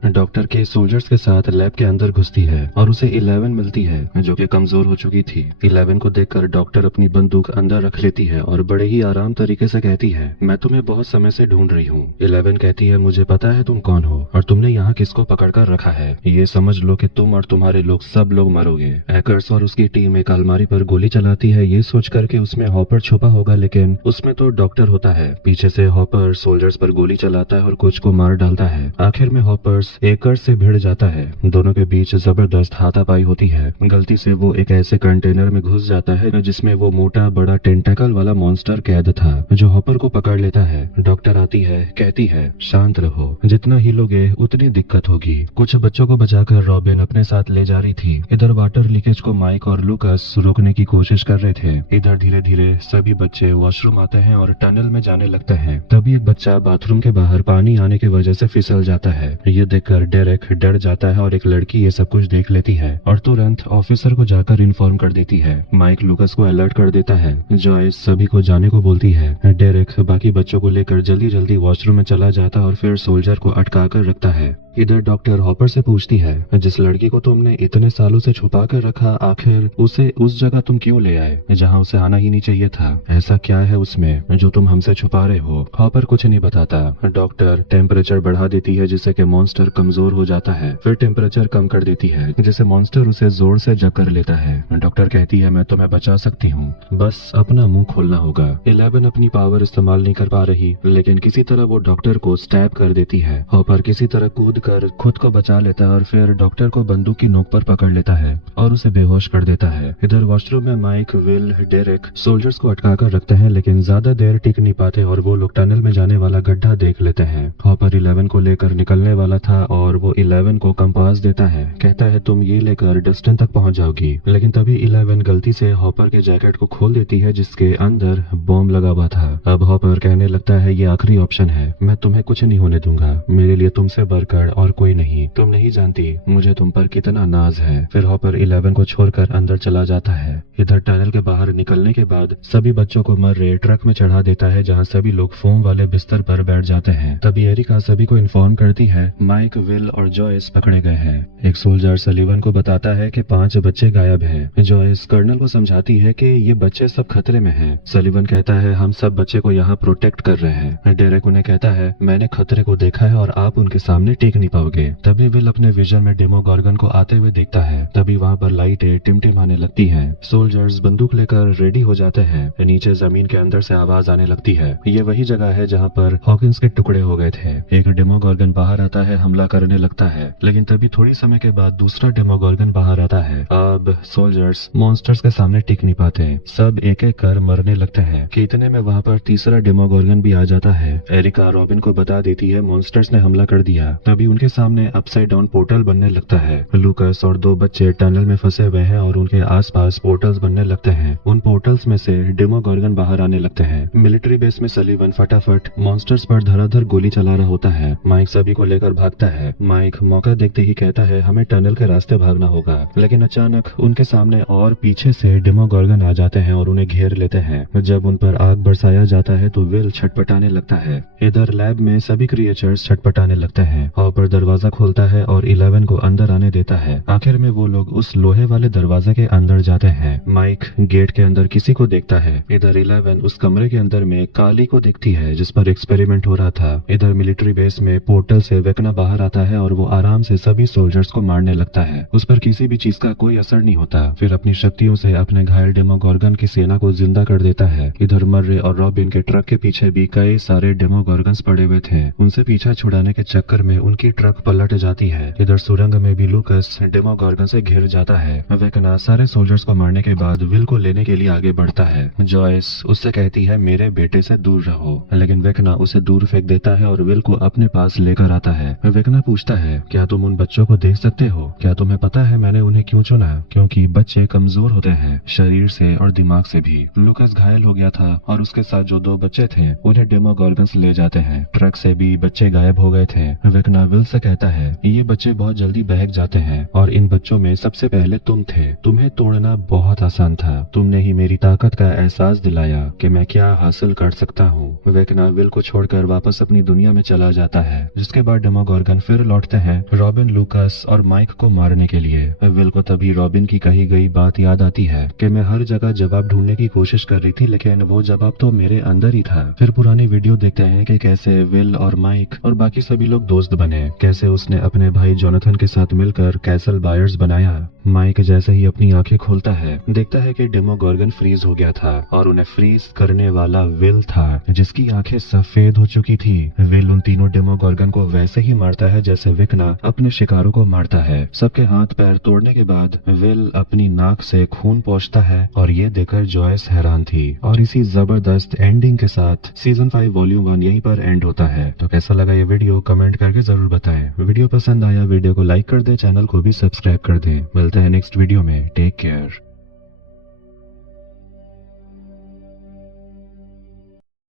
डॉक्टर के सोल्जर्स के साथ लैब के अंदर घुसती है और उसे 11 मिलती है जो कि कमजोर हो चुकी थी। 11 को देखकर डॉक्टर अपनी बंदूक अंदर रख लेती है और बड़े ही आराम तरीके से कहती है मैं तुम्हें बहुत समय से ढूंढ रही हूँ। 11 कहती है मुझे पता है तुम कौन हो और तुमने यहाँ किसको पकड़ कर रखा है। ये समझ लो कि तुम और तुम्हारे लोग सब लोग मरोगे। हैकर्स और उसकी टीम एक अलमारी पर गोली चलाती है, ये सोच कर के उसमें हॉपर छुपा होगा, लेकिन उसमें तो डॉक्टर होता है। पीछे से हॉपर सोल्जर्स पर गोली चलाता है और कुछ को मार डालता है। आखिर में हॉपर एकर्स से भिड़ जाता है। दोनों के बीच जबरदस्त हाथापाई होती है। गलती से वो एक ऐसे कंटेनर में घुस जाता है जिसमें वो मोटा बड़ा टेंटेकल वाला मॉन्स्टर कैद था, जो हॉपर को पकड़ लेता है। डॉक्टर आती है, कहती है शांत रहो, जितना हिलोगे उतनी दिक्कत होगी। कुछ बच्चों को बचाकर रॉबिन अपने साथ ले जा रही थी। इधर वाटर लीकेज को माइक और लूकस रोकने की कोशिश कर रहे थे। इधर धीरे धीरे सभी बच्चे वॉशरूम आते हैं और टनल में जाने लगते हैं। तभी एक बच्चा बाथरूम के बाहर पानी आने की वजह से फिसल जाता है। ये देखकर डेरेक डर जाता है और एक लड़की ये सब कुछ देख लेती है और तुरंत ऑफिसर को जाकर इन्फॉर्म कर देती है। माइक लूकस को अलर्ट कर देता है। जॉयस सभी को जाने को बोलती है। डेरेक बाकी बच्चों को लेकर जल्दी जल्दी वॉशरूम में चला जाता है और फिर सोल्जर को अटका कर रखता है। इधर डॉक्टर हॉपर से पूछती है जिस लड़की को तुमने इतने सालों से छुपा कर रखा, आखिर उसे उस जगह तुम क्यों ले आए जहां उसे आना ही नहीं चाहिए था? ऐसा क्या है उसमें जो तुम हमसे छुपा रहे हो? हॉपर कुछ नहीं बताता। डॉक्टर टेम्परेचर बढ़ा देती है जिससे कि मॉन्स्टर कमजोर हो जाता है। फिर टेम्परेचर कम कर देती है जिससे मॉन्स्टर उसे जोर से जकड़ लेता है। डॉक्टर कहती है मैं तुम्हें बचा सकती हूँ, बस अपना मुंह खोलना होगा। 11 अपनी पावर इस्तेमाल नहीं कर पा रही, लेकिन किसी तरह वो डॉक्टर को स्टैब कर देती है। हॉपर किसी तरह कूद कर खुद को बचा लेता है और फिर डॉक्टर को बंदूक की नोक पर पकड़ लेता है और उसे बेहोश कर देता है। इधर वॉशरूम में माइक, विल, डेरेक सोल्जर्स को अटका कर रखते हैं, लेकिन ज्यादा देर टिक नहीं पाते और वो लोग टनल में जाने वाला गड्ढा देख लेते हैं। हॉपर 11 को लेकर निकलने वाला था और वो 11 को कंपास देता है। कहता है तुम ये लेकर डस्टन तक पहुंच जाओगी, लेकिन तभी 11 गलती से हॉपर के जैकेट को खोल देती है जिसके अंदर बॉम्ब लगा हुआ था। अब हॉपर कहने लगता है ये आखिरी ऑप्शन है, मैं तुम्हें कुछ नहीं होने दूंगा, मेरे लिए तुमसे बढ़कर और कोई नहीं, तुम नहीं जानती मुझे तुम पर कितना नाज है। फिर हॉपर 11 को छोड़कर अंदर चला जाता है। इधर टनल के बाहर निकलने के बाद सभी बच्चों को मर रहे ट्रक में चढ़ा देता है जहां सभी लोग फोम वाले बिस्तर पर बैठ जाते हैं। तभी एरिका सभी को इन्फॉर्म करती है माइक, विल और जॉयस पकड़े गए हैं। एक सोल्जर सलीवन को बताता है कि 5 बच्चे गायब हैं। जॉयस कर्नल को समझाती है कि ये बच्चे सब खतरे में हैं। सलीवन कहता है हम सब बच्चे को यहाँ प्रोटेक्ट कर रहे हैं। डेरेक उन्हें कहता है मैंने खतरे को देखा है और आप उनके सामने टिक नहीं पाओगे। तभी विल अपने विजन में डेमोगॉर्गन को आते हुए देखता है। तभी वहाँ पर लाइटें टिमटिमाने लगती हैं। सोल्जर्स बंदूक लेकर रेडी हो जाते हैं। नीचे जमीन के अंदर से आवाज आने लगती है। ये वही जगह है जहाँ पर हॉकिंस के टुकड़े हो गए थे। एक डेमोगॉर्गन बाहर आता है, हमला करने लगता है, लेकिन तभी थोड़ी समय के बाद दूसरा डेमोगॉर्गन बाहर आता है। अब सोल्जर्स मॉन्स्टर्स के सामने टिक नहीं पाते, सब एक एक कर मरने लगते हैं कि इतने में वहाँ पर तीसरा डेमोगॉर्गन भी आ जाता है। एरिका रॉबिन को बता देती है मॉन्स्टर्स ने हमला कर दिया। तभी तभी उनके सामने अपसाइड डाउन पोर्टल बनने लगता है। लूकास और दो बच्चे टनल में फंसे हुए हैं और उनके आसपास पोर्टल्स बनने लगते हैं। उन पोर्टल्स में से डेमोगोर्गन बाहर आने लगते हैं। मिलिट्री बेस में सलीवन फटाफट मॉन्स्टर्स पर धड़ाधड़ गोली चला रहा होता है। माइक सभी को लेकर भागता है। माइक मौका देखते ही कहता है हमें टनल के रास्ते भागना होगा, लेकिन अचानक उनके सामने और पीछे से डेमोगोर्गन आ जाते हैं और उन्हें घेर लेते हैं। जब उन पर आग बरसाया जाता है तो विल छटपटाने लगता है। इधर लैब में सभी क्रिएचर्स छटपटाने लगते हैं। हॉपर दरवाजा खोलता है और 11 को अंदर आने देता है। आखिर में वो लोग उस लोहे वाले दरवाजे के अंदर जाते हैं। माइक गेट के अंदर किसी को देखता है। इधर 11 उस कमरे के अंदर में काली को देखती है जिस पर एक्सपेरिमेंट हो रहा था। इधर मिलिट्री बेस में पोर्टल से वेकना बाहर आता है और वो आराम से सभी सोल्जर्स को मारने लगता है। उस पर किसी भी चीज का कोई असर नहीं होता। फिर अपनी शक्तियों से अपने घायल डेमोगोर्गन की सेना को जिंदा कर देता है। इधर मर्रे और रॉबिन के ट्रक के पीछे भी कई सारे डेमोगोर्गन्स पड़े हुए थे। उनसे पीछा छुड़ाने के चक्कर में उनकी ट्रक पलट जाती है। इधर सुरंग में भी लूकास डेमोगोर्गन से घिर जाता है। वेकना सारे सोल्जर्स को मारने के बाद विल को लेने के लिए आगे बढ़ता है। जॉयस उससे कहती है मेरे बेटे से दूर रहो, लेकिन वेकना उसे दूर फेंक देता है और विल को अपने पास लेकर आता है। वेकना पूछता है क्या तुम उन बच्चों को देख सकते हो? क्या तुम्हें पता है मैंने उन्हें क्यों चुना? क्योंकि बच्चे कमजोर होते हैं, शरीर से और दिमाग से भी। लूकास घायल हो गया था और उसके साथ जो दो बच्चे थे उन्हें डेमोगोर्गन्स ले जाते हैं। ट्रक से भी बच्चे गायब हो गए थे। वेकना विल से कहता है ये बच्चे बहुत जल्दी बहक जाते हैं और इन बच्चों में सबसे पहले तुम थे। तुम्हें तोड़ना बहुत आसान था। तुमने ही मेरी ताकत का एहसास दिलाया कि मैं क्या हासिल कर सकता हूँ। वेकना विल को छोड़कर वापस अपनी दुनिया में चला जाता है, जिसके बाद डेमोगोर्गन फिर लौटते हैं रॉबिन, लूकास और माइक को मारने के लिए। विल को तभी रॉबिन की कही गई बात याद आती है कि मैं हर जगह जवाब ढूंढने की कोशिश कर रही थी, लेकिन वो जवाब तो मेरे अंदर ही था। फिर पुरानी वीडियो देखते हैं कि कैसे विल और माइक और बाकी सभी लोग दोस्त बने, कैसे उसने अपने भाई जोनाथन के साथ मिलकर कैसल बायर्स बनाया। माइक जैसे ही अपनी आंखें खोलता है देखता है कि डेमोगोर्गन फ्रीज हो गया था और उन्हें फ्रीज करने वाला विल था, जिसकी आंखें सफेद हो चुकी थी। विल उन तीनों डेमोगोर्गन को वैसे ही मारता है जैसे वेकना अपने शिकारों को मारता है। सबके हाथ पैर तोड़ने के बाद विल अपनी नाक से खून पोंछता है और ये देखकर जॉयस हैरान थी। और इसी जबरदस्त एंडिंग के साथ सीजन 5 वॉल्यूम 1 यहीं पर एंड होता है। तो कैसा लगा ये वीडियो कमेंट करके जरूर बताएं। वीडियो पसंद आया वीडियो को लाइक कर दे, चैनल को भी सब्सक्राइब कर दें। मिलते हैं नेक्स्ट वीडियो में। Take care.